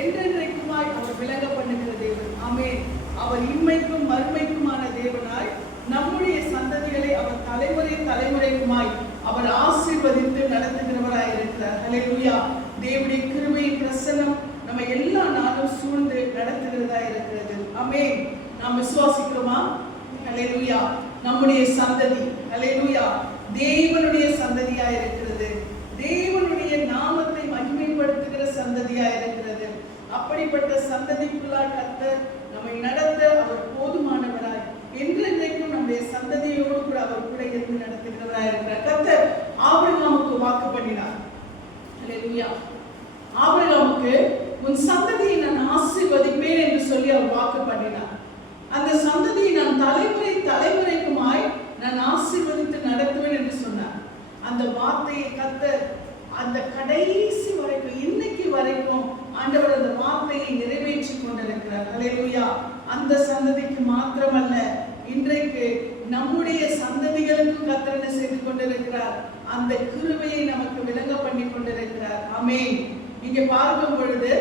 என்றென்றைக்குமாய் அவர் விளங்க பண்ணுகிற தேவன். ஆமென். அவர் இன்மைக்கும் மறுமைக்குமான தேவனாய் நம்முடைய சந்ததிகளை அவர் தலைமுறை தலைமுறைக்குமாய் அவர் ஆசீர்வதித்து நடத்துகிறவராய் இருக்கிறார். ஹல்லேலூயா. தேவனுடைய கிருபை பிரசன்னம் நம்ம எல்லா நாளும் சூழ்ந்து நடத்துகிறதா இருக்கிறது. ஆமென். நாம் விசுவாசிக்கிறோமா? ஹல்லேலூயா. நம்முடைய சந்ததி ஹல்லேலூயா தேவனுடைய சந்ததியா இருக்கிறது. தேவனுடைய நாமத்தை மகிமைப்படுத்துகிற சந்ததியா இருக்கிறது. அப்படிப்பட்ட சந்ததிக்குள்ளால் கர்த்தர் நம்மை நடத்த அவர் போதுமானவராய் என்றென்றைக்கும் நம்முடைய சந்ததியோடு கூட அவர் கூட இருந்து நடத்துகிறவராய் இருக்கிறார். கர்த்தர் ஆபிரகாமுக்கு வாக்கு பண்ணினார். ஹல்லேலூயா. ஆபிரகாமுக்கு உன் சந்ததியை நான் ஆசீர்வதிப்பேன் என்று சொல்லி அவர் வாக்கு பண்ணினார். அந்த சந்ததியை நான் தலைமுறை தலைமுறைக்குமாய் நான் ஆசீர்வதித்து நடத்துவேன் என்று சொன்னார். அந்த வார்த்தையை கர்த்தர் அந்த கடைசி வரைக்கும் இன்னைக்கு வரைக்கும் ஆண்டவர் அந்த வார்த்தையை நிறைவேற்றி கொண்டிருக்கிறார். ஹல்லேலூயா. அந்த சந்ததிக்கு மாத்திரமல்ல, இன்றைக்கு நம்முடைய சந்ததிகளுக்கும் கர்த்தர் என்ன செய்து கொண்டிருக்கிறார்? அந்த கிருபையை நமக்கு விளங்க பண்ணி கொண்டிருக்கிறார். ஆமென். இங்கே பார்க்கும் பொழுது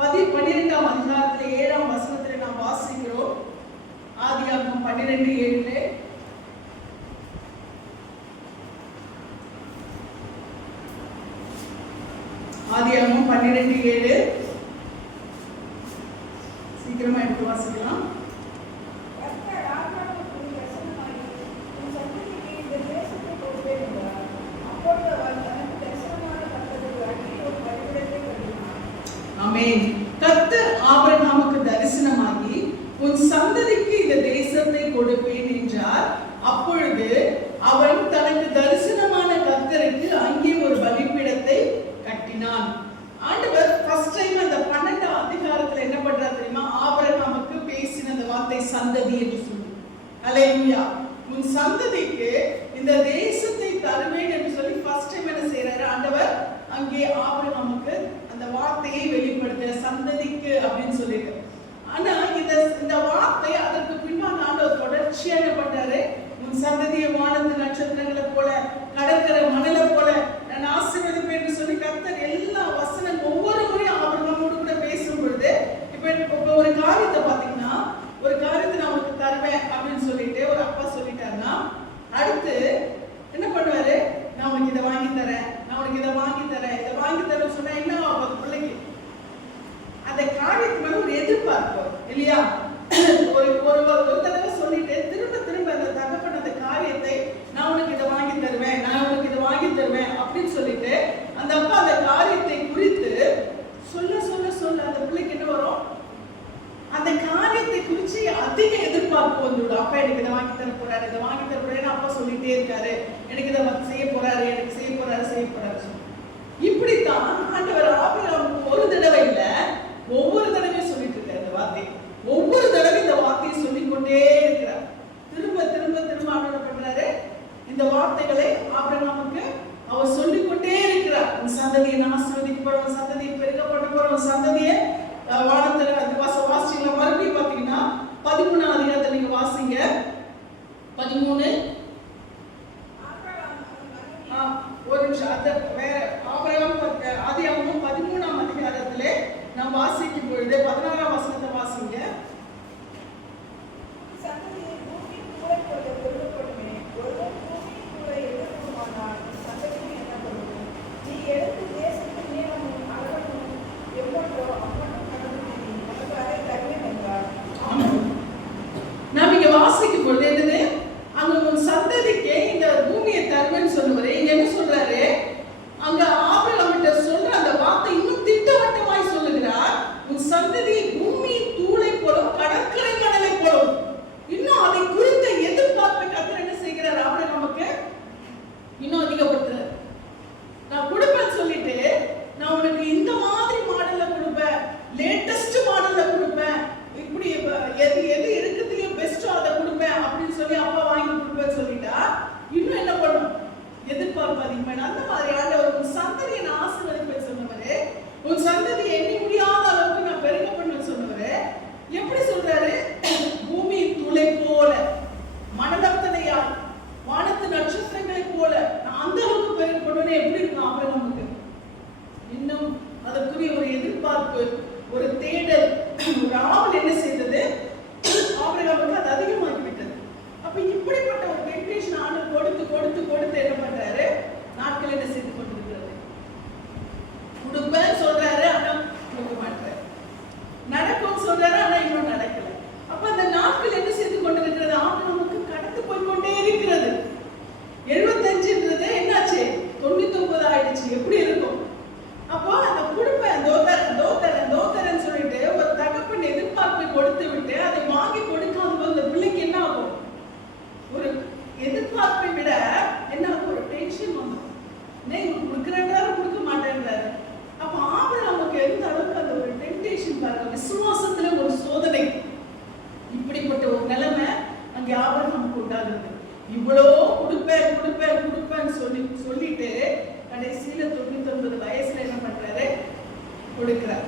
12ஆம் அதிகாரத்தில் 7ஆம் வசனத்தில் நாம் வாசிக்கிறோம். ஆதியாகமம் 12:7 ஆதியாகமம் 12:7 சீக்கிரமா எடுத்து வாசிக்கலாம். ஆமென். கர்த்தர் ஆபிரகாமுக்கு தரிசனமாகி உன் சந்ததிக்கு இந்த தேசத்தை கொடுப்பேன் என்றார். அப்பொழுது அவன் தனக்கு தரிசனமான கர்த்தருக்கு அங்கே ஒரு பலிபீடத்தை கட்டினான். ஆண்டவர் ஃபர்ஸ்ட் டைம் அந்த 12ஆம் அதிகாரத்துல என்ன பண்றார் தெரியுமா? ஆபிரகாமுக்கு பேசின அந்த வார்த்தை சந்ததி என்று சொல்லி, ஹல்லேலூயா, உன் சந்ததிக்கு இந்த தேசத்தை தருவேன் என்று சொல்லி ஃபர்ஸ்ட் டைம் என்ன செய்யறாரு ஆண்டவர்? அங்கே ஆபிரகாமுக்கு அந்த வார்த்தையை வெளிப்படுத்துற சந்ததிக்கு அப்படின்னு சொல்லிட்டு. ஆனா இந்த வார்த்தை அதற்கு பின்பாக ஆண்டவர் தொடர்ச்சியா என்ன பண்றாரு? உன் சந்ததியை வானத்து நட்சத்திரங்களை போல கடற்கரை மணலை போல நான் ஆசீர்வதிப்பேன் என்று சொல்லி கர்த்தர் எல்லா வசனம் ஒவ்வொரு முறையும் ஆபிரகாமோடு கூட பேசும் பொழுது இப்ப ஒரு காரியத்தை பாத்தீங்கன்னா, ஒரு காரியத்தை நான் உனக்கு தருவேன் அப்படின்னு சொல்லிட்டு ஒரு அப்பா சொல்லிட்டாருன்னா, அடுத்து என்ன பண்ணுவாரு? நான் உனக்கு இதை வாங்கி தரேன், நான் உனக்கு இதை வாங்கி தரேன், இதை வாங்கி தரேன்னு சொன்னா என்ன ஆகும்? பிள்ளைக்கு அந்த காரியத்துக்கு மேல ஒரு எதிர்பார்ப்பு இல்லையா? ஒரு தடவை சொல்லிட்டு திரும்ப திரும்ப அந்த தகப்பன் அந்த காரியத்தை நான் உனக்கு இதை வாங்கி தருவேன், நான் உனக்கு இதை வாங்கி தருவேன் அப்படின்னு சொல்லிட்டு அந்த அப்பா அந்த காரியத்தை குறித்து சொல்ல சொல்ல சொல்ல அந்த பிள்ளைக்கு என்ன வரும்? அந்த காரியத்தை குறித்து அதிக எதிர்பார்ப்பு வந்துவிடும். அப்பா எனக்கு இதை வாங்கி தர போறாரு, இதை வாங்கி தர போறாரு, அப்பா சொல்லிட்டே இருக்காரு, எனக்கு இதை செய்ய போறாரு, எனக்கு செய்ய போறாரு, செய்ய போறாரு. இப்படித்தான் ஆண்டவர் ஆபிரகாமுக்கு ஒரு தடவை இல்ல, ஒவ்வொரு தடவையும் சொல்லிட்டு இருக்காரு இந்த வார்த்தை. ஒவ்வொரு தடவை இந்த வார்த்தையை சொல்லிக்கொண்டே இருக்கிறார். திரும்ப திரும்ப திரும்ப ஆண்டவர் பண்றாரு இந்த வார்த்தைகளை ஆபிரகாமுக்கு அவர் சொல்லிக்கொண்டே இருக்கிறார். உன் சந்ததியை நான் ஆசீர்வதிக்கப்படும், உன் சந்ததியை பெருக்கப்பட போற, உன் சந்ததியை வானத்துல வாசிச்சீங்களா? மறுபடியும் பாத்தீங்கன்னா 13ஆம் அதிகாரத்தை நீங்க வாசிங்க. 13 ஒரு நிமிஷம் அத வேற ஆபிரகாம் ஆதியாகமம் 13ஆம் அதிகாரத்திலே நாம் வாசிக்கும் பொழுது 16ஆம் வசனத்தை வாசிங்க. சந்ததியை பூமி கூட கொடுக்கப்படுமே, ஒரு பூமி கூட எடுக்குமானால் சந்ததியை என்ன கொடுக்கும்? நீ எடுத்து தேசத்து நீளமும் அகலமும் எவ்வளோ அம்மனும் கடந்து நமக்கு அதை தருவேன் என்றார். நாம் இங்க வாசிக்கும் பொழுது என்னது? அங்க உன் சந்ததிக்கு இந்த பூமியை தருவேன்னு சொன்னவரே இங்க என்ன சொல்றாரு? அங்க ஆபிரகாமிட்ட சொல்ற அந்த வார்த்தை இன்னும் திட்டவட்டமாய் சொல்லுகிறார். உன் சந்ததி பூமியின் தூளை போலும் கடற்கரை மணலை போலும். இன்னும் அதை குறித்த எதிர்பார்ப்பை கர்த்தர் என்ன செய்கிறார்? ஆபிரகாமுக்கு இன்னும் அதிகப்படுத்துறார். நான் கொடுப்பேன்னு சொல்லிட்டு நான் உனக்கு இந்த மாதிரி மாடல்ல கொடுப்பேன், லேட்டஸ்ட் மாடல்ல கொடுப்பேன், இப்படி எது எது இருக்குதுலயே பெஸ்டோ அதை கொடுப்பேன் அப்படின்னு சொல்லி அப்பா வாங்கி கொடுப்பேன்னு சொல்லிட்டா இன்னும் என்ன பண்ணும்? எதிர்பார்ப்பு அதிகமான அந்த மாதிரி ஆண்டவர் உன் சந்ததியை நான் ஆசீர்வதிப்பேன் சொன்னவரு, உன் சந்ததியை எண்ணி முடியாத அளவுக்கு நான் பெருக பண்ணுவேன் சொன்னவரு எப்படி சொல்றாரு? பூமியின் தூளை போல, மணலத்தனையால், வானத்து நட்சத்திரங்களை போல நான் அந்த அளவுக்கு பெருக பண்ணுவேன். எப்படி இருக்கும் ஆபிரகாமுக்கு? இன்னும் அதற்குரிய ஒரு எதிர்பார்ப்பு கொடுப்பேன்னு சொல்லிட்டு கடைசியில 99 வயசுல என்ன பண்றாரு? கொடுக்கிறார்.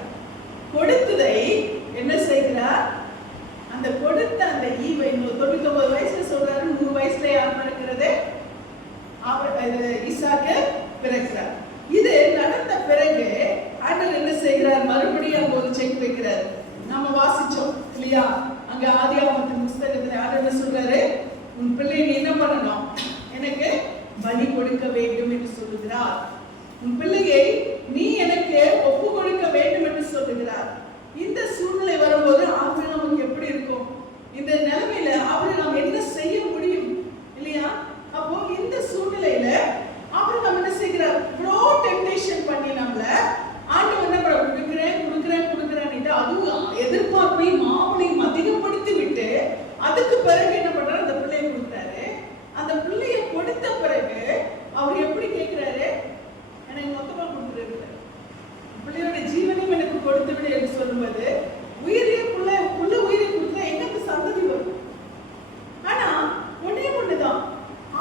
கொடுத்ததை என்ன செய்கிறார்? அந்த கொடுத்த அந்த ஈவை 99 வயசுல சொல்றாரு, 100 வயசுல யார் பிறக்கிறது? ஈசாக்கு பிறக்கிறார். இது நடந்த பிறகு ஆண்டவர் என்ன செய்கிறார்? மறுபடியும் ஒரு செக் வைக்கிறார். நாம வாசிச்சோம் இல்லையா? அங்க ஆதியாகமத்தின் புத்தகத்துல ஆண்டவர் என்ன சொல்றாரு? உன் பிள்ளையை நீ என்ன பண்ணணும்? எனக்கு பலி கொடுக்க வேண்டும் என்று சொல்லுகிறார். உன் பிள்ளையை நீ எனக்கு ஒப்பு கொடுக்க வேண்டும் என்று சொல்லுகிறார். இந்த சூழ்நிலை வரும்போது ஆபிரகாமுக்கு எப்படி இருக்கும்? இந்த நிலைமையில ஆபிரகாம் என்ன செய்ய முடியும் இல்லையா? அப்போ இந்த சூழ்நிலையில ஆபிரகாம் என்ன செய்கிறார்? ப்ரோ டெம்ப்டேஷன் பண்ணி நம்மள ஆண்டவர் என்ன பண்ண கொடுக்கிறேன் அதுவும் எதிர்பார்ப்பையும் மாவுளையும் அதிகப்படுத்தி விட்டு அதுக்கு பிறகு என்ன பண்றாரு? அந்த பிள்ளையை கொடுக்குறாரு. அந்த பிள்ளையை கொடுத்த பிறகு அவர் எப்படி கேட்கிறாரு? எனக்கு மொத்தமா கொடுத்துருக்காரு. பிள்ளையோட ஜீவனையும் எனக்கு கொடுத்து விடு என்று சொல்லும்போது உயிரிய உயிரை கொடுத்தா எங்களுக்கு சந்ததி வரும். ஆனா ஒண்ணுதான்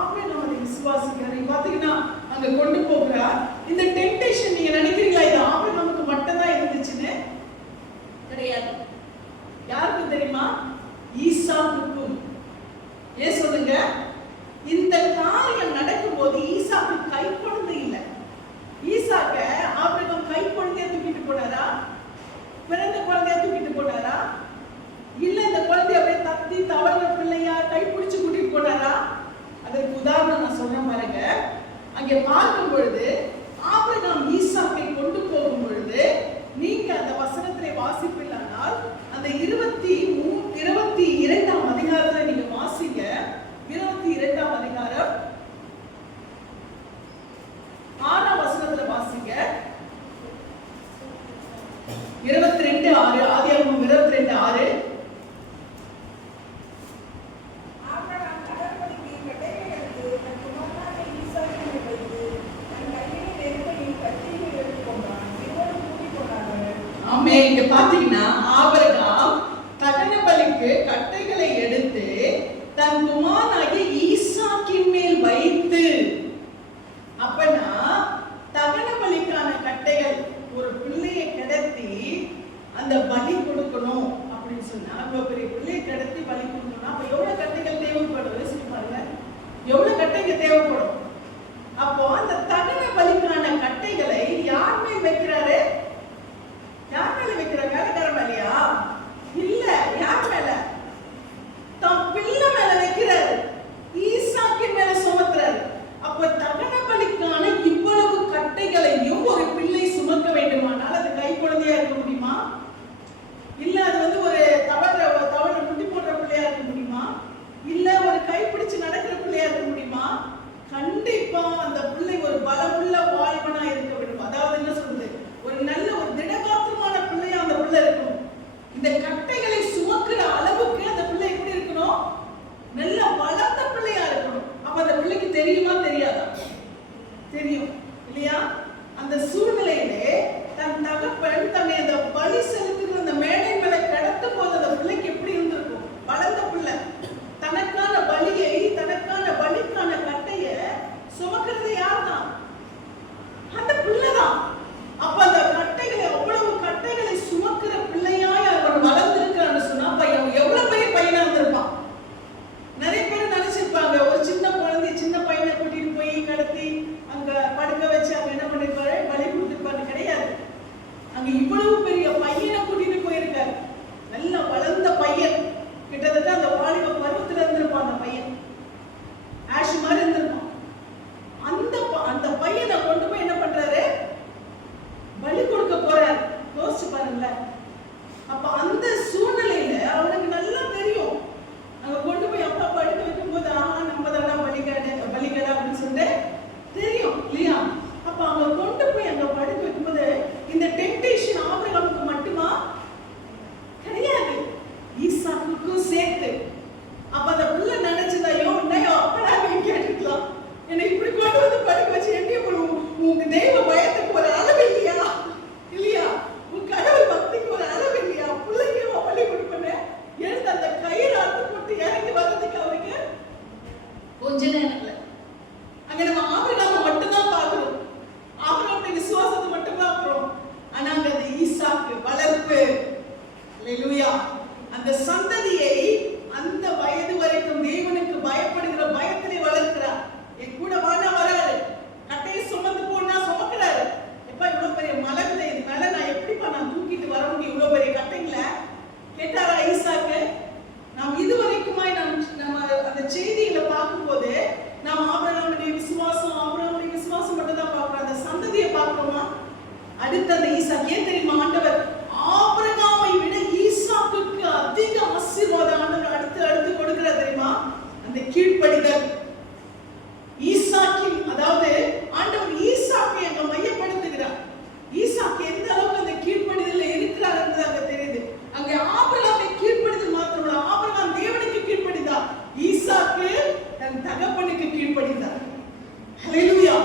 ஆபிரகாம் அதை விசுவாசிக்கிறார். நீங்க பாத்தீங்கன்னா அங்க கொண்டு போகிறார். இந்த டெம்ப்டேஷன் நீங்க நினைக்கிறீங்களா இது ஆபிரகாமுக்கு மட்டும்தான் இருந்துச்சுன்னு? கிடையாது. யாருக்கு தெரியுமா? ஈசாக்குக்கும். ஏன் சொல்லுங்க? இந்த காரியம் நடக்கும்போது ஈசாக்கு கை குழந்தை இல்லை. ஈசாக்க ஆபிரகாம் கை குழந்தைய தூக்கிட்டு போனாரா? பிறந்த குழந்தைய தூக்கிட்டு போனாரா? இல்ல இந்த குழந்தைய அப்படியே தத்தி தவழ்ற பிள்ளையா கை பிடிச்சு கூட்டிட்டு போனாரா? அதற்கு உதாரணம் நான் சொல்றேன் பாருங்க. அங்கே பார்க்கும் பொழுது ஆபிரகாம் ஈசாக்கை கொண்டு போகும் பொழுது நீங்க அந்த வசனத்திலே வாசிப்பில்லானால் அந்த 22ஆம் அதிகாரத்துல நீங்க வாசிங்க. 22ஆம் அதிகாரம் 6ஆம் வசனத்துல வாசிங்க. 22:6 ஆதியாகமம் 22:6. ஆபிரகாம் கடற்படைக்கு கட்டையை எடுத்து தன் குமாரனான ஈசாக்கினை வைத்து தன் கையிலே நெருப்பையும் கத்தியையும் எடுத்துக்கொண்டான். இருவரும் கூட்டிக் கொண்டார்கள். ஆமே. இங்க பாத்தீங்கன்னா ஆபிரகாம் தகன பலிக்கு கட்டைகளை எடுத்து தன் குமாரனாகிய ஈசாக்கின் மேல் வைத்து, அப்பனா தகன பலிக்கான கட்டைகள் ஒரு பிள்ளையை கிடத்தி அந்த பலி கொடுக்கணும் அப்படின்னு சொன்னா, அவ்வளவு பெரிய பிள்ளையை கிடத்தி பலி கொடுக்கணும். அப்ப எவ்வளவு கட்டைகள் தேவைப்படும்? யோசிச்சு பாருங்க, எவ்வளவு கட்டைகள் தேவைப்படும். அப்போ அந்த தகன பலிக்கான கட்டைகளை யார் மேல் வைக்கிறாரு? யார் மேல வைக்கிறாங்க? வேலைக்கார மேலையா? இல்ல. யார் மேல? தம் பிள்ளை மேல வைக்கிறாரு. ஈசாக்கின் மேல சுமத்துறாரு. அப்ப தகன பலிக்கான இவ்வளவு கட்டைகளையும் ஒரு பிள்ளை சுமக்க வேண்டுமானால் அது கை குழந்தையா இருக்க முடியுமா? இல்ல அது ஒரு தவற முட்டி போடுற பிள்ளையா இருக்க முடியுமா? இல்ல ஒரு கை பிடிச்சு நடக்கிற பிள்ளையா இருக்க முடியுமா? கண்டிப்பா அந்த பிள்ளை ஒரு பலமுள்ள வாலிபனா இருக்க வேண்டும். அதாவது என்ன சொல்றது? ஒரு நல்ல ஒரு திடகாத்திரமான பிள்ளையா அந்த பிள்ளை இருக்கணும். இந்த கட்டைகளை சுமக்கிற அளவுக்கு அந்த பிள்ளை எப்படி இருக்கணும்? நல்ல வளர்ந்த பிள்ளையா இருக்கணும். அப்ப அந்த பிள்ளைக்கு தெரியுமா தெரியாதா? தெரியும் இல்லையா? அந்த சூழ்நிலையிலே தன் தகப்பன் தன்னை அந்த பலி செலுத்துகிற அந்த மேடை மேல கடத்தும் போது அந்த பிள்ளைக்கு எப்படி இருந்திருக்கும்? வளர்ந்த பிள்ளை தனக்கான பலியை, தனக்கான பலிக்கான கட்டைய சுமக்கிறது யார் தான்? அந்த பிள்ளைதான். அப்ப அந்த கட்டைகளை, அவ்வளவு கட்டைகளை சுமக்கிற பிள்ளையாய் அவன் வளர்ந்திருக்கான்னு சொன்னா எவ்வளவு பெரிய பையனா இருந்திருப்பான். நிறைய பேர் நினைச்சிருப்பாங்க ஒரு சின்ன குழந்தை, சின்ன பையனை கூட்டிட்டு போய் கடத்தி அங்க படுக்க வச்சு அங்க என்ன பண்ணிருப்பாரு? பலி கொடுத்திருப்பாரு. கிடையாது. அங்க இவ்வளவு பெரிய பையனை கூட்டிட்டு போயிருக்காரு. நல்ல வளர்ந்த பையன், கிட்டத்தட்ட அந்த வாலிப பருவத்துல இருந்திருப்பான். அந்த பையன் ஆஷ் மாதிரி இருந்திருப்பான். அந்த பையனை கொண்டு போய் என்ன பண்றாரு? பலி கொடுக்க போறாரு. யோசிச்சு பாருங்களேன். அப்ப அந்த சூழ்நிலையில அவனுக்கு நல்லா தெரியும். அங்க கொண்டு போய் அப்பா படுக்க வைக்கும் போது நம்ம தான் பலிகடை அப்படின்னு சொல்லிட்டு தெரியும் இல்லையா? அப்ப அங்க கொண்டு போய் அங்க படுக்க வைக்கும் போது இந்த டெம்ப்டேஷன் ஆபிரகாமுக்கு மட்டுமா? கிடையாது, ஈசாக்குக்கும் சேர்த்து. அப்ப அந்த பிள்ளை நினைச்சதையோ அப்படா கேட்டுக்கலாம், என்னை இப்படி கொண்டு வந்து படுக்க வச்சு எப்படி உங்க தெய்வ பயத்துக்கு ஒரு அளவு இல்லையா? இல்லையா? உங்க கடவுள் பக்திக்கு ஒரு அளவு இல்லையா? பிள்ளைக்கு பலி கொடுப்பேன்னு எடுத்து அந்த கயிறு அறுத்து போட்டு இறங்கி வர்றதுக்கு அவருக்கு கொஞ்ச நேரம் இல்லை. ஈசாக்கு. ஏன் தெரியுமா? ஆண்டவர் ஆபிரகாமை விட ஈசாக்குக்கு அதிக ஆசீர்வாதம் ஆண்டவர் அடுத்து அடுத்து கொடுக்கிறார் தெரியுமா? அந்த கீழ்ப்படிதல். ஈசாக்கின், அதாவது ஆண்டவர் ஈசாக்கை அங்க மையப்படுத்துகிறார். ஈசாக்கு எந்த அளவுக்கு அந்த கீழ்ப்படிதல்ல இருக்கிறார் என்பது அங்க தெரியுது. அங்க ஆபிரகாமை கீழ்ப்படிதல் மாத்திரமல்ல, ஆபிரகாம் தேவனுக்கு கீழ்ப்படிந்தார், ஈசாக்கு தன் தகப்பனுக்கு கீழ்ப்படிந்தார். ஹல்லேலூயா.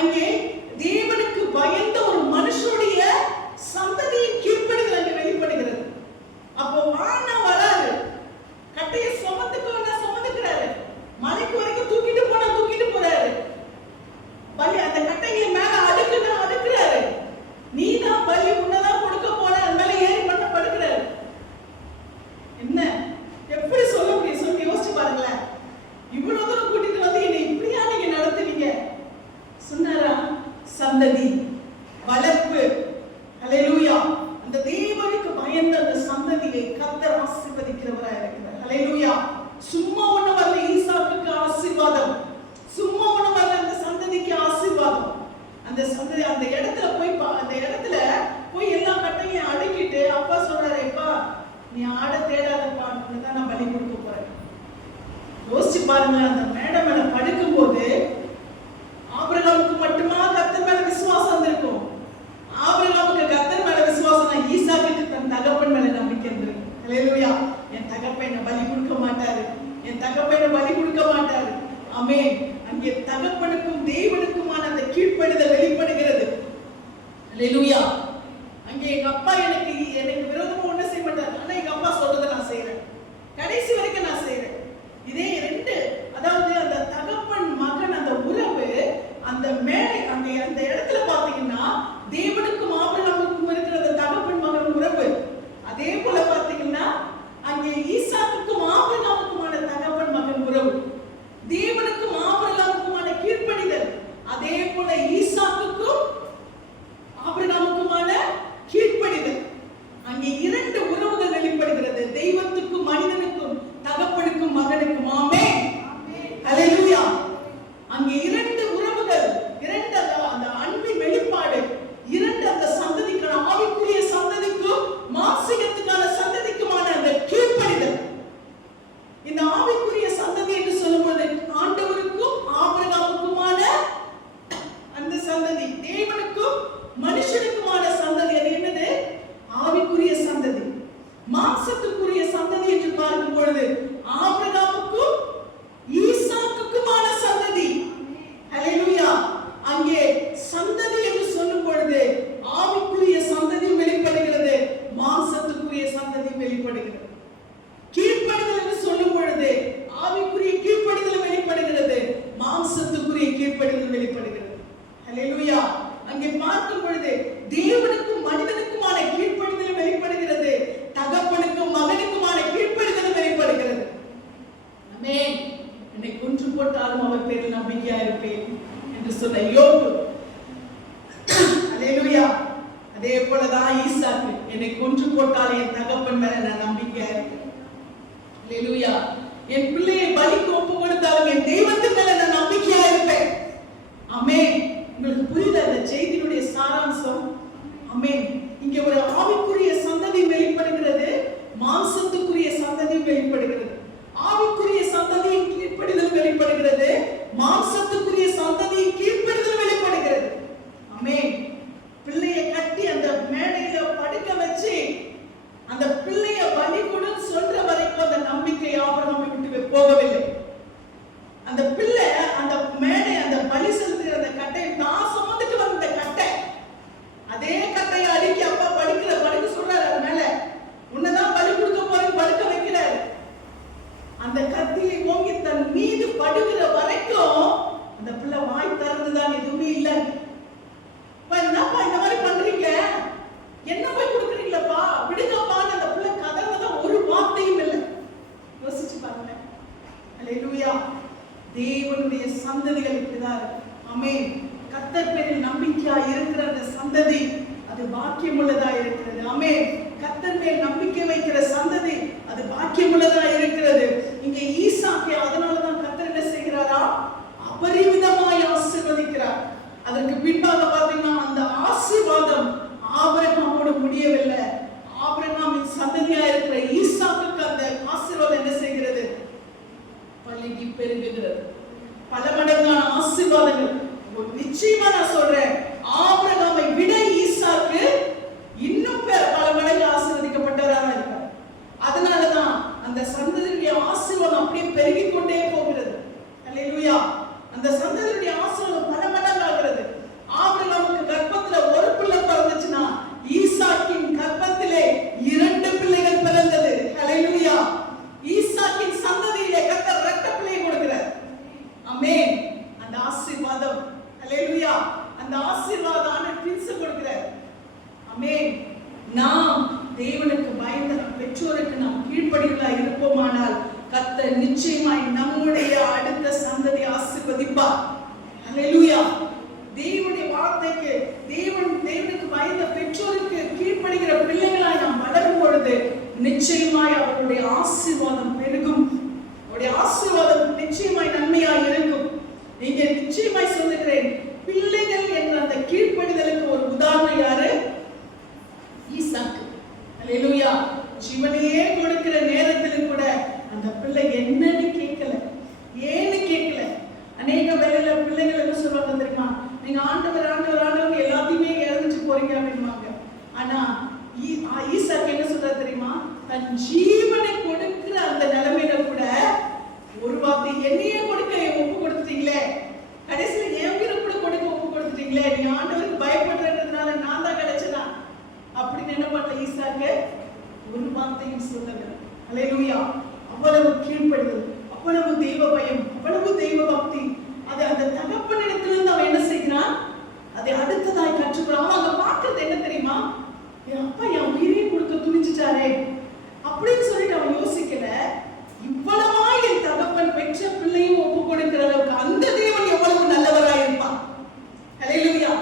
அங்கே தேவனுக்கு பயந்த ஒரு மனுஷனுடைய சந்ததியின் கீழ்ப்படிதல் அங்கே வெளிப்படுகிறது. அப்போ வானா வராரு, கட்டையை சுமந்துக்கோன்னா சுமந்துக்கிறாரு, மலைக்கு வரைக்கும் தூக்கிட்டு போனா தூக்கிட்டு போறாரு, பலி அந்த கட்டையை மேல அடுக்குனா அடுக்குறாரு, நீதான் பலி உன்னதான் கொடுக்க போற, அது மேல ஏறி பண்ண படுக்கிறாரு. என்ன எப்படி சொல்ல முடியும்? சொல்லி யோசிச்சு பாருங்களேன். இவ்வளவு தூரம் கூட்டிட்டு வந்து என்னை இப்படியா நீங்க நடத்துவீங்க சொன்னாரா? சந்ததி வளர்ப்பு. ஹல்லேலூயா. அந்த தேவனுக்கு பயந்த அந்த சந்ததியை கர்த்தர் ஆசீர்வதிக்கிறவராய் இருக்கிறார். ஹல்லேலூயா. சும்மா ஒண்ணு வரல ஈசாக்குக்கு ஆசீர்வாதம், சும்மா ஒண்ணு வரல அந்த சந்ததிக்கு ஆசீர்வாதம். அந்த சந்ததி அந்த இடத்துல போய் எல்லா கட்டையும் அடக்கிட்டு அப்பா சொல்றாரு, அப்பா நீ ஆட தேடாதப்பா, தான் நான் பலி கொடுக்க போறேன். யோசிச்சு பாருங்க, அந்த மேடை மேல படுக்கும் போது ஆபிரகாமுக்கு மட்டுமா கர்த்தர் மேல விசுவாசம் வந்திருக்கும்? ஆபிரகாமுக்கு கர்த்தர் மேல விசுவாசம், ஈசாக்குக்கு தன் தகப்பன் மேல நம்பிக்கை இருந்திருக்கும். ஹல்லேலூயா. என் தகப்பனை பலி கொடுக்க மாட்டாரு, என் தகப்பனை பலி கொடுக்க மாட்டாரு. ஆமென். அங்கே தகப்பனுக்கும் தேவனுக்குமான அந்த கீழ்ப்படிதல் வெளிப்படுகிறது. ஹல்லேலூயா. அங்கே எங்க அப்பா எனக்கு விரோதமா ஒண்ணு செய்ய மாட்டாரு, ஆனா எங்க அப்பா சொல்றதை நான் செய்யறேன், கடைசி வரைக்கும் நான் செய்யறேன். இதே ரெண்டு, அதாவது அந்த தகப்பன் மகன் அந்த உறவு, அந்த மேடை அங்கே அந்த இடத்துல பாத்தீங்கன்னா தேவனுக்கும் ஆபிரகாமுக்கும் இருக்கிற அந்த தகப்பன் மகன் உறவு. அதே போல பாத்தீங்கன்னா அங்கே ஈசாக்குக்கும் ஆபிரகாமுக்குமான தகப்பன் மகன் உறவு, தேவனுக்கும் ஆபிரகாமுக்குமான கீழ்ப்படிதல். அதே போல ஈசாக்குக்கும் ஆபிரகாமுக்குமான கீழ்ப்படிதல். அங்கே இரண்டு உறவுகள் வெளிப்படுகிறது, தெய்வத்துக்கும் மனிதனுக்கும், தகப்பனுக்கும் மகனுக்கும். ஆமென். ஹல்லேலூயா. அங்கே இரண்டு உறவுகள், இரண்டு அந்த அன்பின் வெளிப்பாடு, இரண்டு அந்த சந்ததிக்கான ஆவிக்குரிய சந்ததிக்கும் மாம்சீகத்துக்கான சந்ததிக்குமான அந்த கீழ்ப்படிதல். இந்த ஆவிக்குரிய சந்ததி என்று சொல்லும்போது ஆண்டவருக்கும் ஆபிரகாமுக்குமான அந்த சந்ததி, தேவனுக்கும் மனுஷனுக்குமான சந்ததி. அது என்னது? ஆவிக்குரிய சந்ததி. மாம்சத்துக்குரிய சந்ததி என்று பார்க்கும் பொழுது ஆபிரகாமுக்கும் ஈசாக்குக்குமான சந்ததி. ஹல்லேலூயா. அங்கே சந்ததி என்று சொல்லும் பொழுது ஆவிக்குரிய சந்ததி வெளிப்படுகிறது, மாம்சத்துக்குரிய சந்ததி வெளிப்படுகிறது. கீழ்ப்படிதல் என்று சொல்லும் பொழுது ஆவிக்குரிய கீழ்ப்படிதல் வெளிப்படுகிறது, மாம்சத்துக்குரிய கீழ்ப்படிதல் வெளிப்படுகிறது. ஹல்லேலூயா. அங்கே பார்க்கும் பொழுது தேவனுக்கும் மனிதனுக்குமான கீழ்ப்படிதல் வெளிப்படுகிறது, தகப்பனுக்கும் மகனுக்குமான கீழ்ப்படிதல் வெளிப்படுகிறது. ஆமென். என்னை கொன்று போட்டாலும் அவர் பேரில் நம்பிக்கையா இருப்பேன் என்று சொன்ன யோபு. ஹல்லேலூயா. அதே போலதான் ஈசாக்கு, என்னை கொன்று போட்டால் என் தகப்பன் மேல நான் நம்பிக்கையா இருப்பேன். ஹல்லேலூயா. என் பிள்ளையை பலிக்கு ஒப்பு கொடுத்தாலும் என் தெய்வத்தின் மேல நான் நம்பிக்கையா இருப்பேன். ஆமென். உங்களுக்கு புரியுது அந்த செய்தியுடைய சாராம்சம்? ஆமென். இங்க ஒரு ஆவிக்குரிய சந்ததி வெளிப்படுகிறது, மாம்சத்துக்குரிய சந்ததி வெளிப்படுகிறது. ஆவிக்குரிய சந்ததியின் கீழ்ப்படிதல் வெளிப்படுகிறது, மாம்சத்துக்குரிய சந்ததியின் கீழ்ப்படிதல் வெளிப்படுகிறது. ஆமென். பிள்ளையை கட்டி அந்த மேடையில படுக்க வச்சு அந்த பிள்ளைய பலி கொடு சொல்ற வரைக்கும் அந்த நம்பிக்கை ஆபிரகாமை விட்டு போகவில்லை. அந்த பிள்ளை அந்த மேடை, அந்த பலி செலுத்துகிற அந்த கட்டை, நான் சுமந்துட்டு வந்த கட்டை, அதே கட்டையை அடிக்கி அப்பா படுக்க சொல்றாரு, அது மேல உன்னதான் பலி கொடுக்க போறேன் படுக்க வைக்கிறாரு. அந்த கத்தியை ஓங்கி தன் மீது படுகிற வரைக்கும் அந்த பிள்ளை வாய் திறந்துதான், எதுவுமே இல்லை. என்னப்பா இந்த மாதிரி பண்றீங்க, என்ன போய் கொடுக்குறீங்களப்பா, விடுங்கப்பான்னு அந்த பிள்ளை கதறதான் ஒரு வார்த்தையும் இல்லை. யோசிச்சு பாருங்க. ஹல்லேலூயா. தேவனுடைய சந்ததிகள் இப்படிதான் இருக்கு. ஆமென். கர்த்தர் பேரில் நம்பிக்கையா இருக்கிற அந்த சந்ததி அது பாக்கியம் உள்ளதா இருக்கிறது. ஆமென். கர்த்தர் மேல் நம்பிக்கை வைக்கிற சந்ததி அது பாக்கியம் உள்ளதா இருக்கிறது. இங்க ஈசாக்கை அதனாலதான் கர்த்தர் என்ன செய்கிறாரா? அபரிமிதமாய் ஆசீர்வதிக்கிறார். அதற்கு பின்பாக பாத்தீங்கன்னா அந்த ஆசீர்வாதம் ஆபிரகாமோடு முடியவில்லை. ஆபிரகாமின் சந்ததியா இருக்கிற ஈசாக்குக்கு அந்த ஆசீர்வாதம் என்ன செய்கிறது? பல்கி பெருகுகிறது. பல மடங்கான ஆசீர்வாதங்கள். நிச்சயமா நான் சொல்றேன், ஆபிரகாமை விட ஈசாக்கு இன்னும் பல மடங்கு ஆசீர்வதிக்கப்பட்டவராக இருக்கார். அதனாலதான் அந்த சந்ததியுடைய ஆசீர்வாதம் அப்படியே பெருகிக் கொண்டே போகிறது. அல்லேலூயா. அந்த சந்ததியுடைய ஆசீர்வாதம் பல மடங்கு ஆகிறது. ஆபிரகாமுக்கு கர்ப்பத்துல ஒரு பிள்ளை பிறந்துச்சுன்னா ஈசாக்கின் கர்ப்பத்திலே 2 பிள்ளைகள் பிறந்தது. அல்லேலூயா. ஈசாக்கின் சந்ததியிலே கர்த்தர் இரட்டை பிள்ளை கொடுக்கிறார். ஆமென். அந்த ஆசீர்வாதம், அல்லேலூயா, அந்த ஆசீர்வாதான ட்வின்ஸ் கொடுக்கிறார். ஆமென். நாம் தேவனுக்கு பயந்த பெற்றோருக்கு நாம் கீழ்ப்படிகளா இருப்போமானால் கர்த்தர் நிச்சயமாய் நம்முடைய அடுத்த சந்ததி ஆசீர்வதிப்பார். அல்லேலூயா. தேவனுடைய வார்த்தைக்கு தேவனுக்கு பயந்த பெற்றோருக்கு கீழ்ப்படுகிற பிள்ளைகளாய் நாம் வளரும் பொழுது நிச்சயமாய் அவருடைய ஆசீர்வாதம் பெருகும். அவருடைய ஆசீர்வாதம் நிச்சயமாய் நன்மையாய் இருக்கும். நீங்க நிச்சயமாய் சொல்லுகிறேன், பிள்ளைகள் என்ற அந்த கீழ்ப்படிதலுக்கு ஒரு உதாரணம் யாரு? ஈசாக்கு. அல்லேலூயா. ஜீவனையே கொடுக்கிற நேரத்திலும் கூட அந்த பிள்ளை என்னன்னு கேட்கல, ஏன்னு கேட்கல. அநேக வேளையில பிள்ளைகள் என்ன சொல்லுவாங்க தெரியுமா? நீங்க ஆண்டவர் ஆண்டவர் ஆண்டவர் எல்லாத்தையுமே இழந்துட்டு போறீங்க அப்படின்வாங்க. ஆனா ஈசாக்கு என்ன சொல்றாரு தெரியுமா? தன் ஜீவனை கொடுக்கிற அந்த நிலைமையில கூட ஒரு வார்த்தை, என்னையே கொடுக்க ஒப்பு கொடுத்துட்டீங்களே, கடைசியில் என் உயிரை கூட கொடுக்க ஒப்பு கொடுத்துட்டீங்களே, நீ ஆண்டவருக்கு பயப்படுறதுனால நான் தான் கிடைச்சதா அப்படின்னு என்ன பண்ணல ஈசாக்கு? ஒரு வார்த்தையும் சொல்லல. அல்லேலூயா. அவ்வளவு கீழ்ப்படிதல், அவ்வளவு தெய்வ பயம், அவ்வளவு தெய்வ பக்தி. அது அந்த தகப்பனிடத்திலிருந்து அவன் என்ன செய்கிறான்? அதை அடுத்ததாய் கற்றுக்கிறான். அவன் அங்க பார்க்கறது என்ன தெரியுமா? என் அப்பா என் உயிரையே கொடுக்க துணிஞ்சிட்டாரே அப்படின்னு சொல்லிட்டு அவன் யோசிக்கல. இவ்வளவா என் தகப்பன் பெற்ற பிள்ளையும் ஒப்பு கொடுக்கிற அளவுக்கு அந்த தேவன் எவ்வளவு நல்லவராய் இருப்பான். அல்லேலூயா.